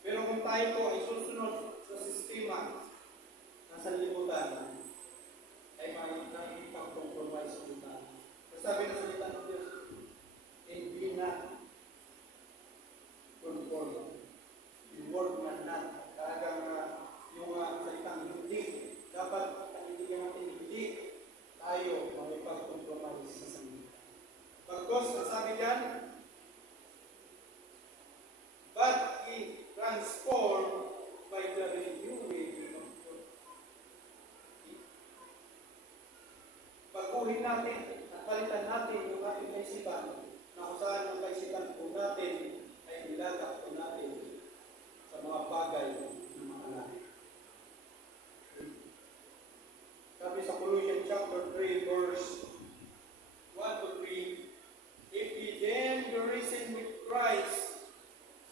Pero kung tayo po ay susunod sa sistema ng sanlibutan, ay makikipag-compromise sa kita. Sabi ng salita ng Diyos, hindi na conform. Yung word na not. Talagang yung salitang hindi. Dapat ang hindi natin hindi tayo makipag-compromise sa sanlibutan. Pagkos, sabi diyan, but be transformed by the renewing of God. Baguhin natin at palitan natin yung ating kaisipan na kung saan ang kaisipan po natin ay nilagak po natin sa mga bagay ng mga natin. Sabi sa Colossians chapter 3 verse 1 to 3, if ye then be risen with Christ,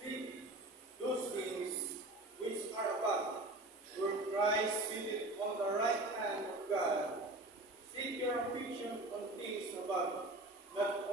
seek those things which are above, where Christ sitteth on the right hand of God. Seek your affection on things above, not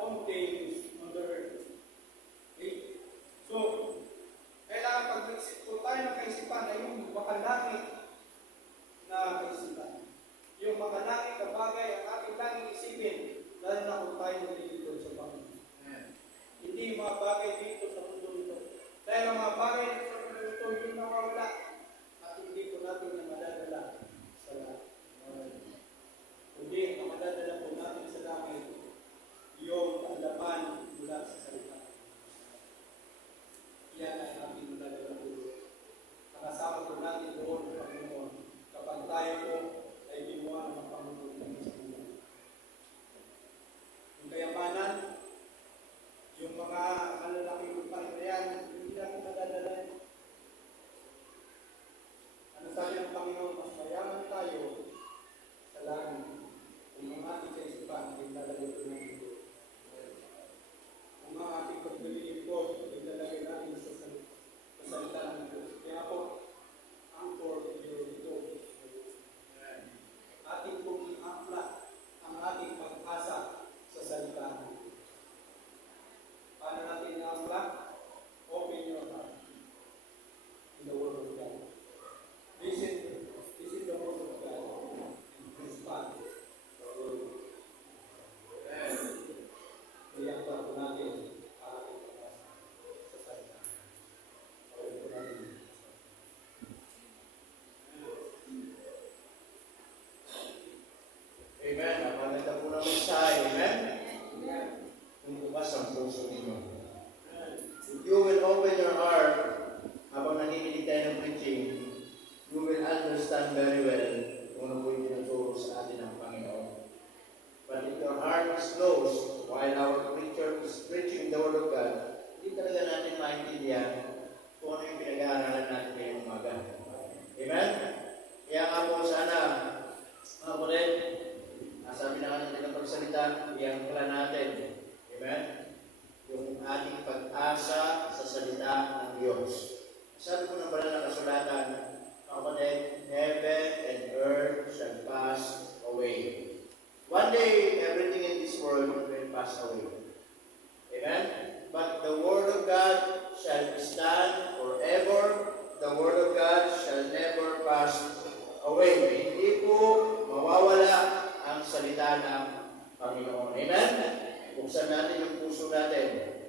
puso ninyo. If you will open your heart habang nakikinig tayo ng preaching, you will understand very well kung ano po yung tinuturo sa atin ng Panginoon. But if your heart is closed while our preacher is preaching the Word of God, hindi talaga natin maintindihan kung ano yung pinag-aaralan natin ngayong umaga. Amen? Kaya nga po sana, mga kulit, sabi na kanina ng pagsalita, iangkla natin. Amen? Yung ating pag-asa sa salita ng Diyos. Sabi ko ng banal na kasulatan, mga kulit, heaven and earth shall pass away. One day, everything in this world will pass away. Amen? But the Word of God shall stand forever. The Word of God shall never pass away. Hindi po mawawala ang salita ng Panginoon. Amen? Buksan natin yung puso natin.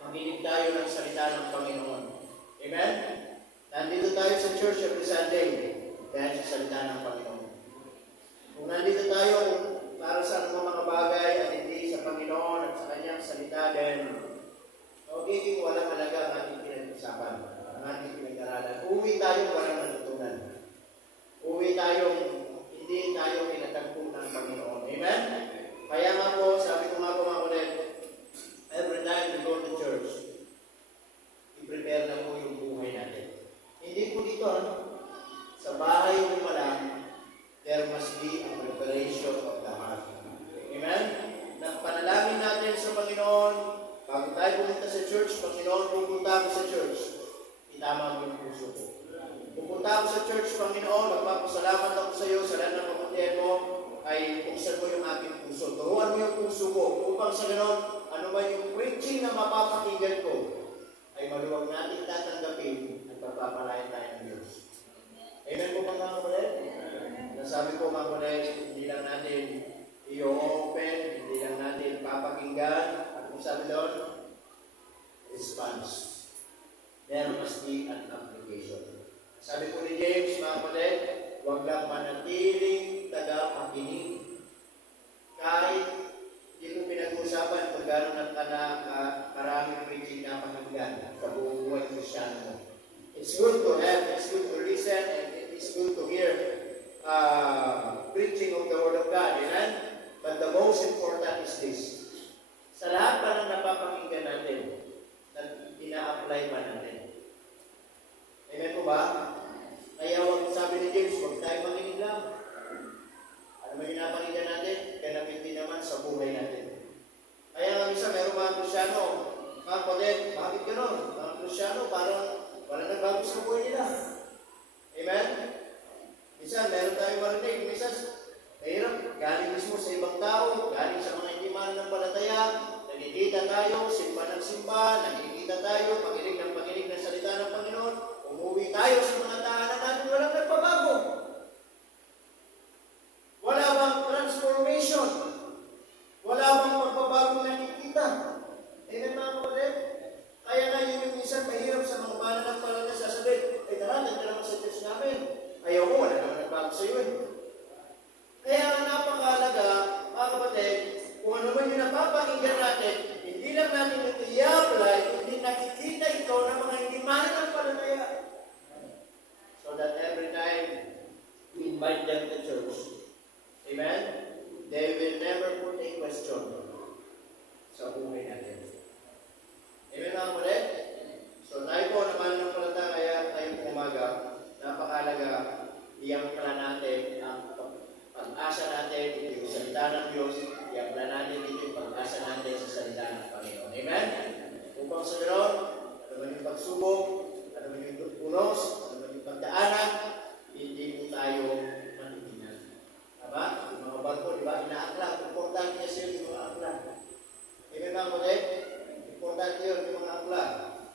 Makinig tayo ng salita ng Panginoon. Amen? Nandito tayo sa church every Sunday dahil sa salita ng Panginoon. Kung nandito tayo para sa mga bagay at hindi sa Panginoon at sa Kanyang salita, then magiging walang halaga ang ating pinag-usapan, ang ating pinag-aralan. Uwi tayong walang natutunan. Uwi tayong hindi tayo pinatagpo ng Panginoon. Amen? Kaya nga po, sabi ko nga po mga kulit, every time we go to church, i-prepare na po yung buhay natin. Hindi po dito, sa bahay mo pa lang, there must be a preparation of the heart. Amen? Nagpanalangin natin sa Panginoon, bago tayo pumunta sa church, Panginoon, pupunta ako sa church. Itama mo yung puso ko. Pupunta ako sa church, Panginoon, magpapasalamat ako sa iyo sa lahat ng kabutihan mo, ay buksan mo yung aking puso. Turuan mo yung puso ko, upang sa ganon, ano ba yung preaching na mapapakinggan ko, ay maluwag natin tatanggapin at pagpapalain tayo ng Diyos. Amen po mga kulit? Nasabi ko mga kulit, hindi lang natin i-open, hindi lang natin papakinggan, at kung sabi doon, response. There must be an application. Sabi ko ni James, mga kulit, huwag lang manatiling tagapakinig. Kahit hindi ko pinag-usapan kung gano'n karaming preaching na pakinggan sa buong buhay Kristyano mo. It's good to have, it's good to listen, and it's good to hear preaching of the Word of God. Amen? But the most important is this. Sa lahat pa ng napapakinggan natin, ina-apply pa natin. Amen po ba? Kaya huwag sabi ni James, huwag tayo makinig lang. Ano ba yung napakinggan natin? Ganapin din naman sa buhay natin. Kaya nga minsan, meron mga Kristyano, mga kulit, bakit gano'n? Mga Kristyano, parang wala nang bago sa buhay nila. Amen? Minsan, meron tayong marinig. Minsan, mahirap, galing mismo sa ibang tao, galing sa mga hindi mananampalataya, nakikita tayo, simba ng simba, nakikita tayo, pakinig ng salita ng Panginoon, umuwi tayo sa mga tahanan natin, walang nagpabago. Wala bang transformation? Wala bang magpabagong nakikita? Amen mga kapatid? Kaya na yun yung minsan mahirap sa mga mananampalataya sasabihin, ay tara, nagdala sa church namin. Ayaw ko, wala naman nagbago sa iyo. Kaya ang napakahalaga, mga kapatid, kung ano man yung napapakinggan natin, hindi lang natin ito i-apply, hindi nakikita ito ng mga hindi mananampalataya. So that every time we invite them to church, amen, they will never put a question sa buhay natin. Amen mga kulit? So tayo po naman ng palataya tayong umaga, napakalaga iyangkala natin ang pag-asa natin, yung salita ng Diyos, iyangkala natin yung pag-asa natin sa salita ng Panginoon. Amen? Upang sa ganoon, ano man yung pagsubok, ano man yung punos, ano man yung pagdaanan, hindi po tayo matitingnan. Tama? Yung mga barko, di ba? Inaakla. Importante niya siya yung mga akla. Amen mga kulit? Importante yun yung mga akla.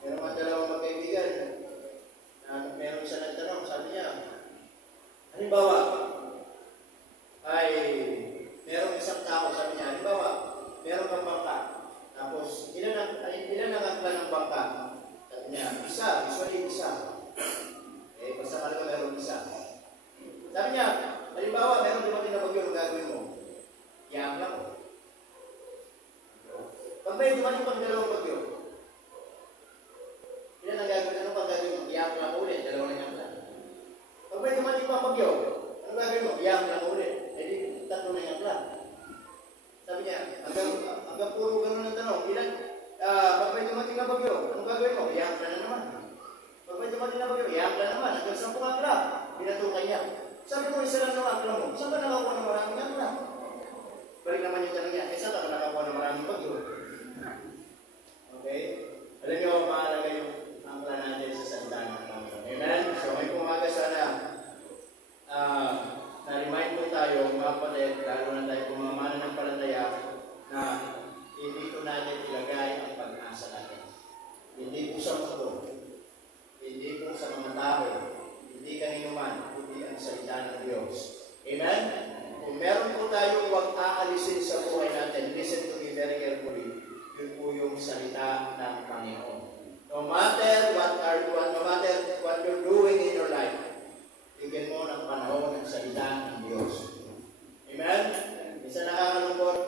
Meron mga dalawang magkaibigan na meron siya nagtanong, sabi niya, halimbawa, ay meron isang tao, sabi niya, halimbawa, meron kang bangka, tapos ilan ang akla ng bangka? Sabi niya, usually isa. Basta talaga meron isa. Sabi niya, halimbawa, meron dumating na bagyo, ang gagawin mo? Iakla ko. Pag may dumating pag dalawang bagyo, ilan ang gagawin? Ano pag gagawin mo? Iyak lang ulit, dalawa na yang plan. Pag may dumating pang bagyo, ano gagawin mo? Iyak lang ulit. Eh di, tatlo na yang plan. Sabi niya, hanggang puro ganun ang tanong, ilan? Pag may dumating na bagyo, ano gagawin mo? Iyak na naman. Pag may dumating na bagyo, iyak na naman. Hanggang 10 akla, binatukan niya. Sabi mo, isa lang ng akla mo. Saan ka nakakuha ng maraming akla? Balik naman yung tanong niya, saan ka nakakuha ng maraming bagyo? Okay? Alam niyo, mahalaga yung akla natin sa salita ng Panginoon. Amen? So, may pumaga sana, na-remind po tayo, mga kapatid, lalo na tayo pumamana ng palataya, na hindi ko natin ilagay ang pag-asa natin. Hindi po sa mundo, hindi po sa mga tao, hindi kanino man, hindi ang salita ng Diyos. Amen? Kung meron po tayong huwag aalisin sa buhay natin, listen to me very carefully, yun po yung salita ng Panginoon. No matter what you're doing in your life, bigyan mo ng panahon ng salita ng Diyos. Amen? Isa nakakalungkot,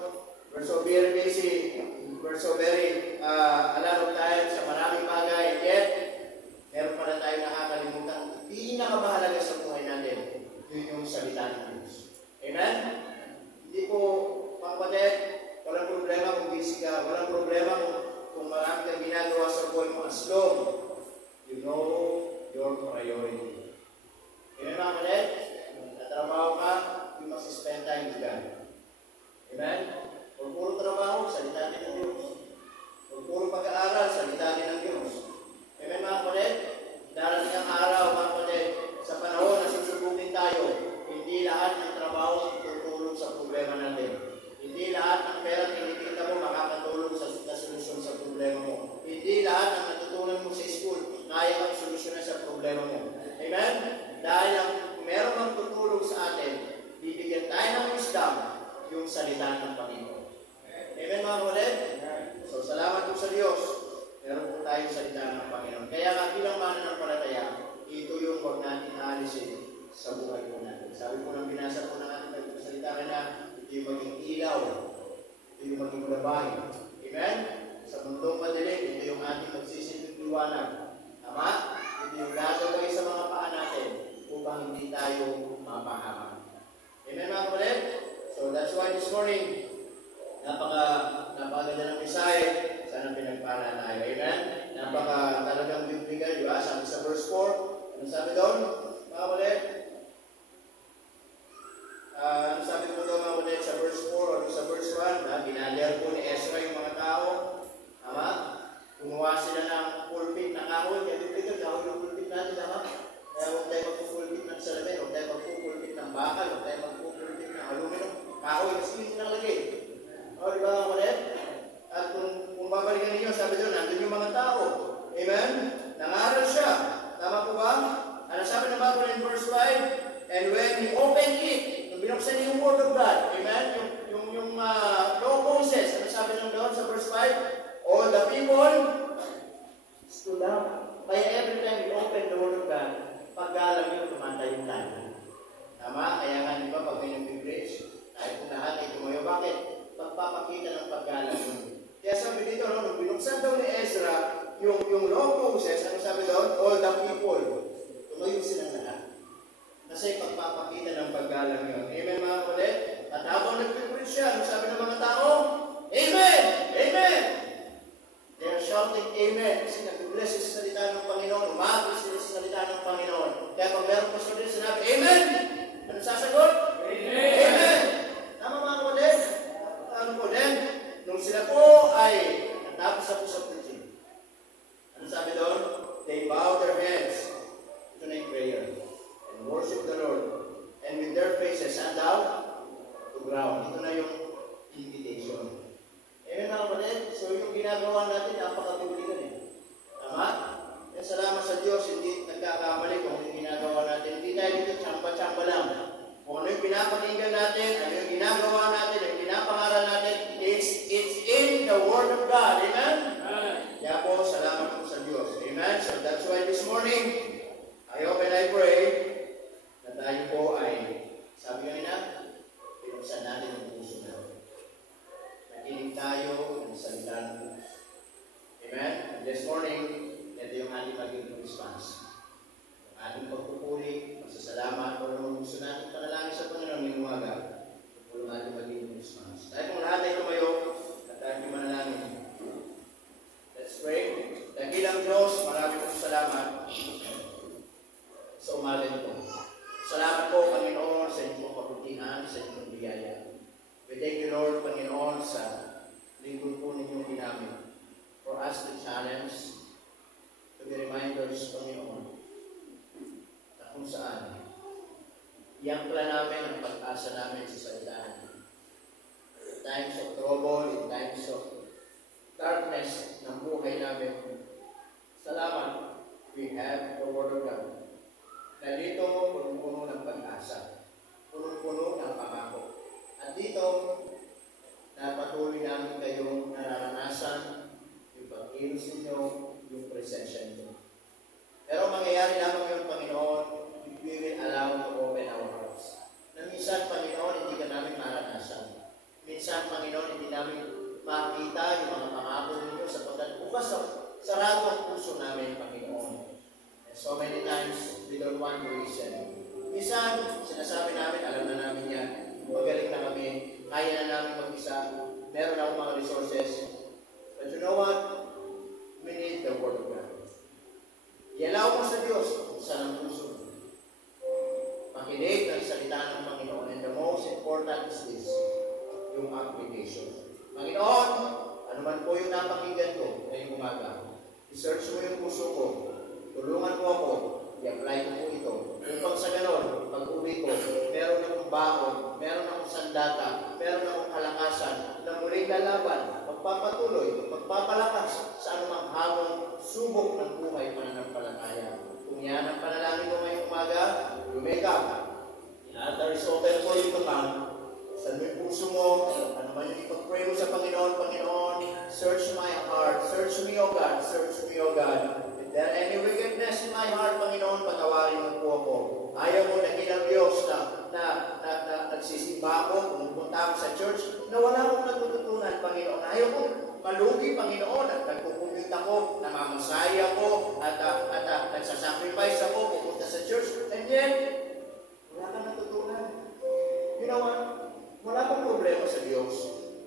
we're so very busy, we're so very a lot of time sa maraming bagay, yet meron pa na tayo nakakalimutan. Pinakamahalaga sa buhay natin, yun yung salita ng Diyos. Amen? Hindi po, mga kapatid, walang problema kung busy ka, walang problema kung marami kang ginagawa sa buhay mo as long you know your priority. Amen, mga kapatid? Nagtatrabaho ka, you must spend time with God. Amen? Kung puro trabaho, salita din ng Diyos. Kung puro pag-aaral, salita din ng Diyos. Amen, mga kapatid? Darating ang araw, mga kapatid, sa panahon na susubukin tayo, hindi lahat ng trabaho tutulong sa problema natin. Hindi lahat ng pera kinikita mo makakatulong sa solusyon sa problema mo. Hindi lahat ng natutunan mo sa school kaya ang solusyon sa problema mo. Amen? Dahil ang meron mang tutulong sa atin, bibigyan tayo ng wisdom, yung salita ng Panginoon. Amen, mga kapatid? So, salamat po sa Diyos. Meron po tayong salita ng Panginoon. Kaya nga bilang mananampalataya, ito yung huwag natin aalisin sa buhay po natin. Sabi po ng binasa po ng ating salita rin na ito yung maging ilaw, ito yung maging labay. Amen? Sa mundong madilim, ito yung ating magsisilbing liwanag. Tama? Ito yung gagawin sa mga paa natin upang hindi tayo mapahamak. Amen, mga kapatid? So that's why this morning, napakaganda ng mensahe. Sana pinagpala tayo. Amen? Talagang biblical, di ba? Sabi sa verse 4, ano sabi doon? Mga kapatid? Ano sabi mo doon, mga kapatid, sa verse 4 o sa verse 1? Binalihan po ni Ezra yung mga tao. Tama? Gumawa sila ng pulpit na kahoy. Kaya biblical, kahoy yung pulpit natin, tama? Kaya huwag tayo magpupulpit ng salamin, huwag tayo magpupulpit ng bakal, huwag tayo magpupulpit ng aluminum. Kahoy, kasi hindi nakalagay. O, di ba, mga kapatid? At kung babalikan ninyo, sabi doon, nandun yung mga tao. Amen? Nangaral siya. Tama po ba? Ano sabi ng Bible in verse 5? And when he opened it, nung binuksan niya yung word of God, amen? Yung law of Moses, ano sabi nung doon sa verse 5? All the people stood up. Kaya every time we open the word of God, paggalang yun, tumantay yung tayo. Tama? Kaya nga, di ba, pag may nag-preach, tayo po lahat ay tumayo. Bakit? Pagpapakita ng paggalang yun. Kaya sabi dito, nung binuksan daw ni Ezra, yung law of Moses, ano sabi doon? All the people. Tumayo silang lahat. Kasi pagpapakita ng paggalang yun. Amen, mga kapatid? At habang nag-preach siya, ano sabi ng mga tao? Amen! Amen! They are shouting Amen. Kasi nag-bless sa salita ng Panginoon. Umagos sila sa salita ng Panginoon. Kaya pag meron pa sila sinabi, Amen! Ano sasagot? Amen! Amen! Tama, mga kapatid? Ano po din? Nung sila po ay natapos na po sa preaching. Ano sabi doon? They bow their heads. Ito na yung prayer. And worship the Lord. And with their faces and down to ground. Ito na yung invitation. Amen, mga kapatid? So yung ginagawa natin, napaka-biblical eh. Tama? Kaya salamat sa Diyos, hindi nagkakamali kung yung ginagawa natin. Hindi tayo dito tsamba-tsamba lang. Kung ano yung pinapakinggan natin, ano yung ginagawa natin, yung pinapangaral natin, it's in the Word of God. Amen? pagdadaan. Amen? And this morning, ito yung ating maging response. Yung ating pagpupuri, pasasalamat, kung naman gusto natin panalangin sa Panginoon ngayong umaga, yung ating maging response. Tayo kung lahat ay tumayo, at ating manalangin. Let's pray. Dakilang Diyos, maraming pong salamat sa umaga nito. Salamat po, Panginoon, sa inyong kabutihan, sa inyong biyaya. We thank you, Lord, Panginoon, sa lingkod po ninyong ginamit. For us to challenge, to be reminders, Panginoon, na kung saan, iyang pala namin ang pag-asa namin sa salitaan. In times of trouble, in times of darkness ng buhay namin, salamat, we have the Word of God. Na dito, punong-puno ng pag-asa, punong-puno ng pangako. At dito, na patuloy namin kayong nararanasan yung pag-ilos ninyo, yung presensya ninyo. Pero mangyayari lamang yung Panginoon, we will allow to open our hearts. Na minsan, Panginoon, hindi ka namin maranasan. Minsan, Panginoon, hindi namin makita yung mga pangako ninyo sapagkat bukas sarado ang puso namin, Panginoon. And so many times, we don't want to listen. Minsan, sinasabi namin, alam na namin yan, magaling na kami, kaya na namin mag-isa, meron akong mga resources. But you know what? We need the Word of God. Ialaw mo sa Diyos kung saan ang puso mo. Makinig ang salita ng Panginoon. And the most important is this, yung application. Panginoon, ano man po yung napakinggan ko ngayong umaga, i-search mo yung puso ko, tulungan mo ako, i-apply ko po ito. Upang sa ganon, pag-uwi ko, meron akong baon, meron akong sandata, meron akong kalakasan na muling lalaban, magpapatuloy, magpapalakas sa anumang hamon, subok ng buhay pananampalataya. Kung yan ang panalangin mo ngayong umaga, lumeka. Inata open po yung tumang. Saan mo yung puso mo, ano man yung ipag-pray mo sa Panginoon, Panginoon, search my heart, search me, O God, search me, O God. If there any wickedness in my heart, Panginoon, patawarin mo po ako. Ayaw mo na ilang Diyos na nagsisimba ako, pumupunta ako sa church, na wala akong natututunan, Panginoon. Ayaw ko malugi, Panginoon, at nagpupunit ako, namamasaya ako, at nagsasacrifice ako, pupunta sa church, and then, wala kang natutunan. You know what? Wala akong problema sa Diyos.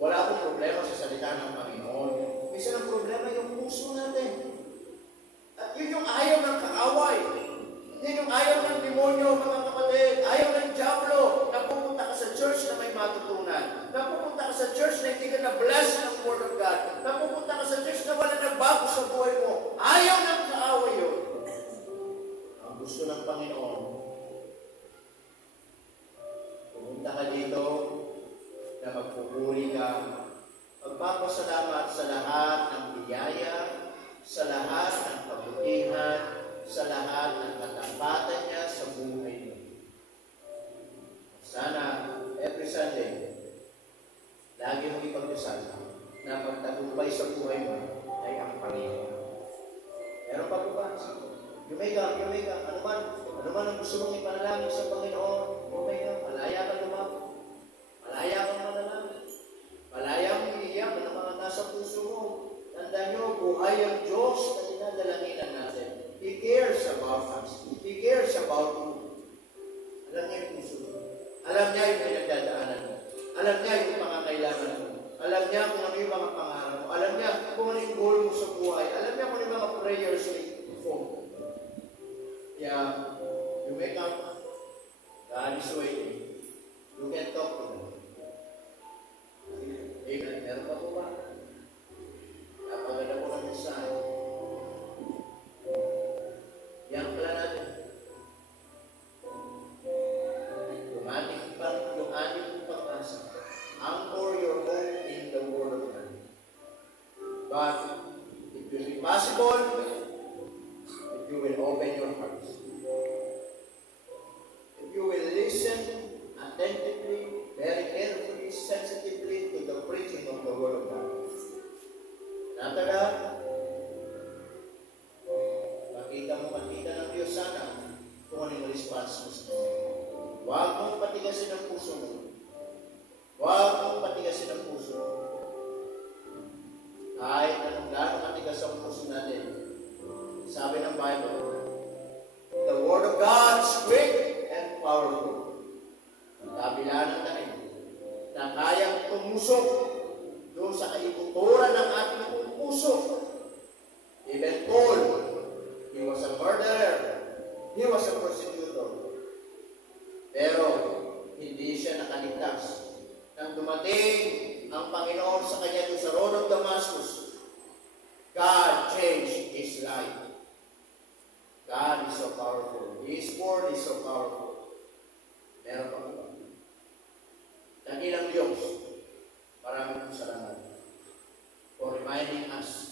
Wala akong problema sa salita ng Panginoon. Minsan ang problema yung puso natin. At yun yung ayaw ng kaaway. Yun yung ayaw ng demonyo, mga kapatid. Ayaw ng diablo na pupunta ka sa church na may matutunan. Na pupunta ka sa church na hindi ka na-bless ng Word of God. Na pupunta ka sa church na wala nagbago sa buhay mo. Ayaw ng kaaway yun. Ang gusto ng Panginoon, pumunta ka dito, na magpupuri ka, magpapasalamat sa lahat ng biyaya, sa lahat ng kabutihan, sa lahat ng katapatan niya sa buhay mo. Sana, every Sunday, lagi mong ipagdasal na pagtagumpay sa buhay mo ay ang Panginoon. Meron pa po ba? Yumega, ano man ang gusto mong ipanalangin sa Panginoon, okay ka, malaya ka lumapit. Malaya kang manalangin. Malaya kang iiyak ng mga nasa puso mo. Tandaan nyo, buhay ang Diyos na dinadalanginan natin. He cares about us. He cares about you. Alam niya yung puso mo. Alam niya yung pinagdadaanan mo. Alam niya yung pangangailangan mo. Alam niya kung ano yung mga pangarap mo. Alam niya kung ano yung goal mo sa buhay. Alam niya kung ano yung mga prayers mo. Yeah, you wake up, God is waiting. You can talk to Him. Amen. Meron pa po ba? Napaganda po ng mensahe. Yang pala natin. Yung ating pag-asa. Anchor your hope in the Word of God. But it will be possible if you will open your hearts. If you will listen attentively, very carefully, sensitively to the preaching of the Word of God. And after that, makita ng Diyos sana kung anong response mo sa Diyos. Huwag mong patigasin ang puso mo. Huwag mong patigasin ang puso mo. sa kanya doon sa road of Damascus, God changed his life. God is so powerful. His word is so powerful. Meron pa ba? Dakilang Diyos, maraming salamat for reminding us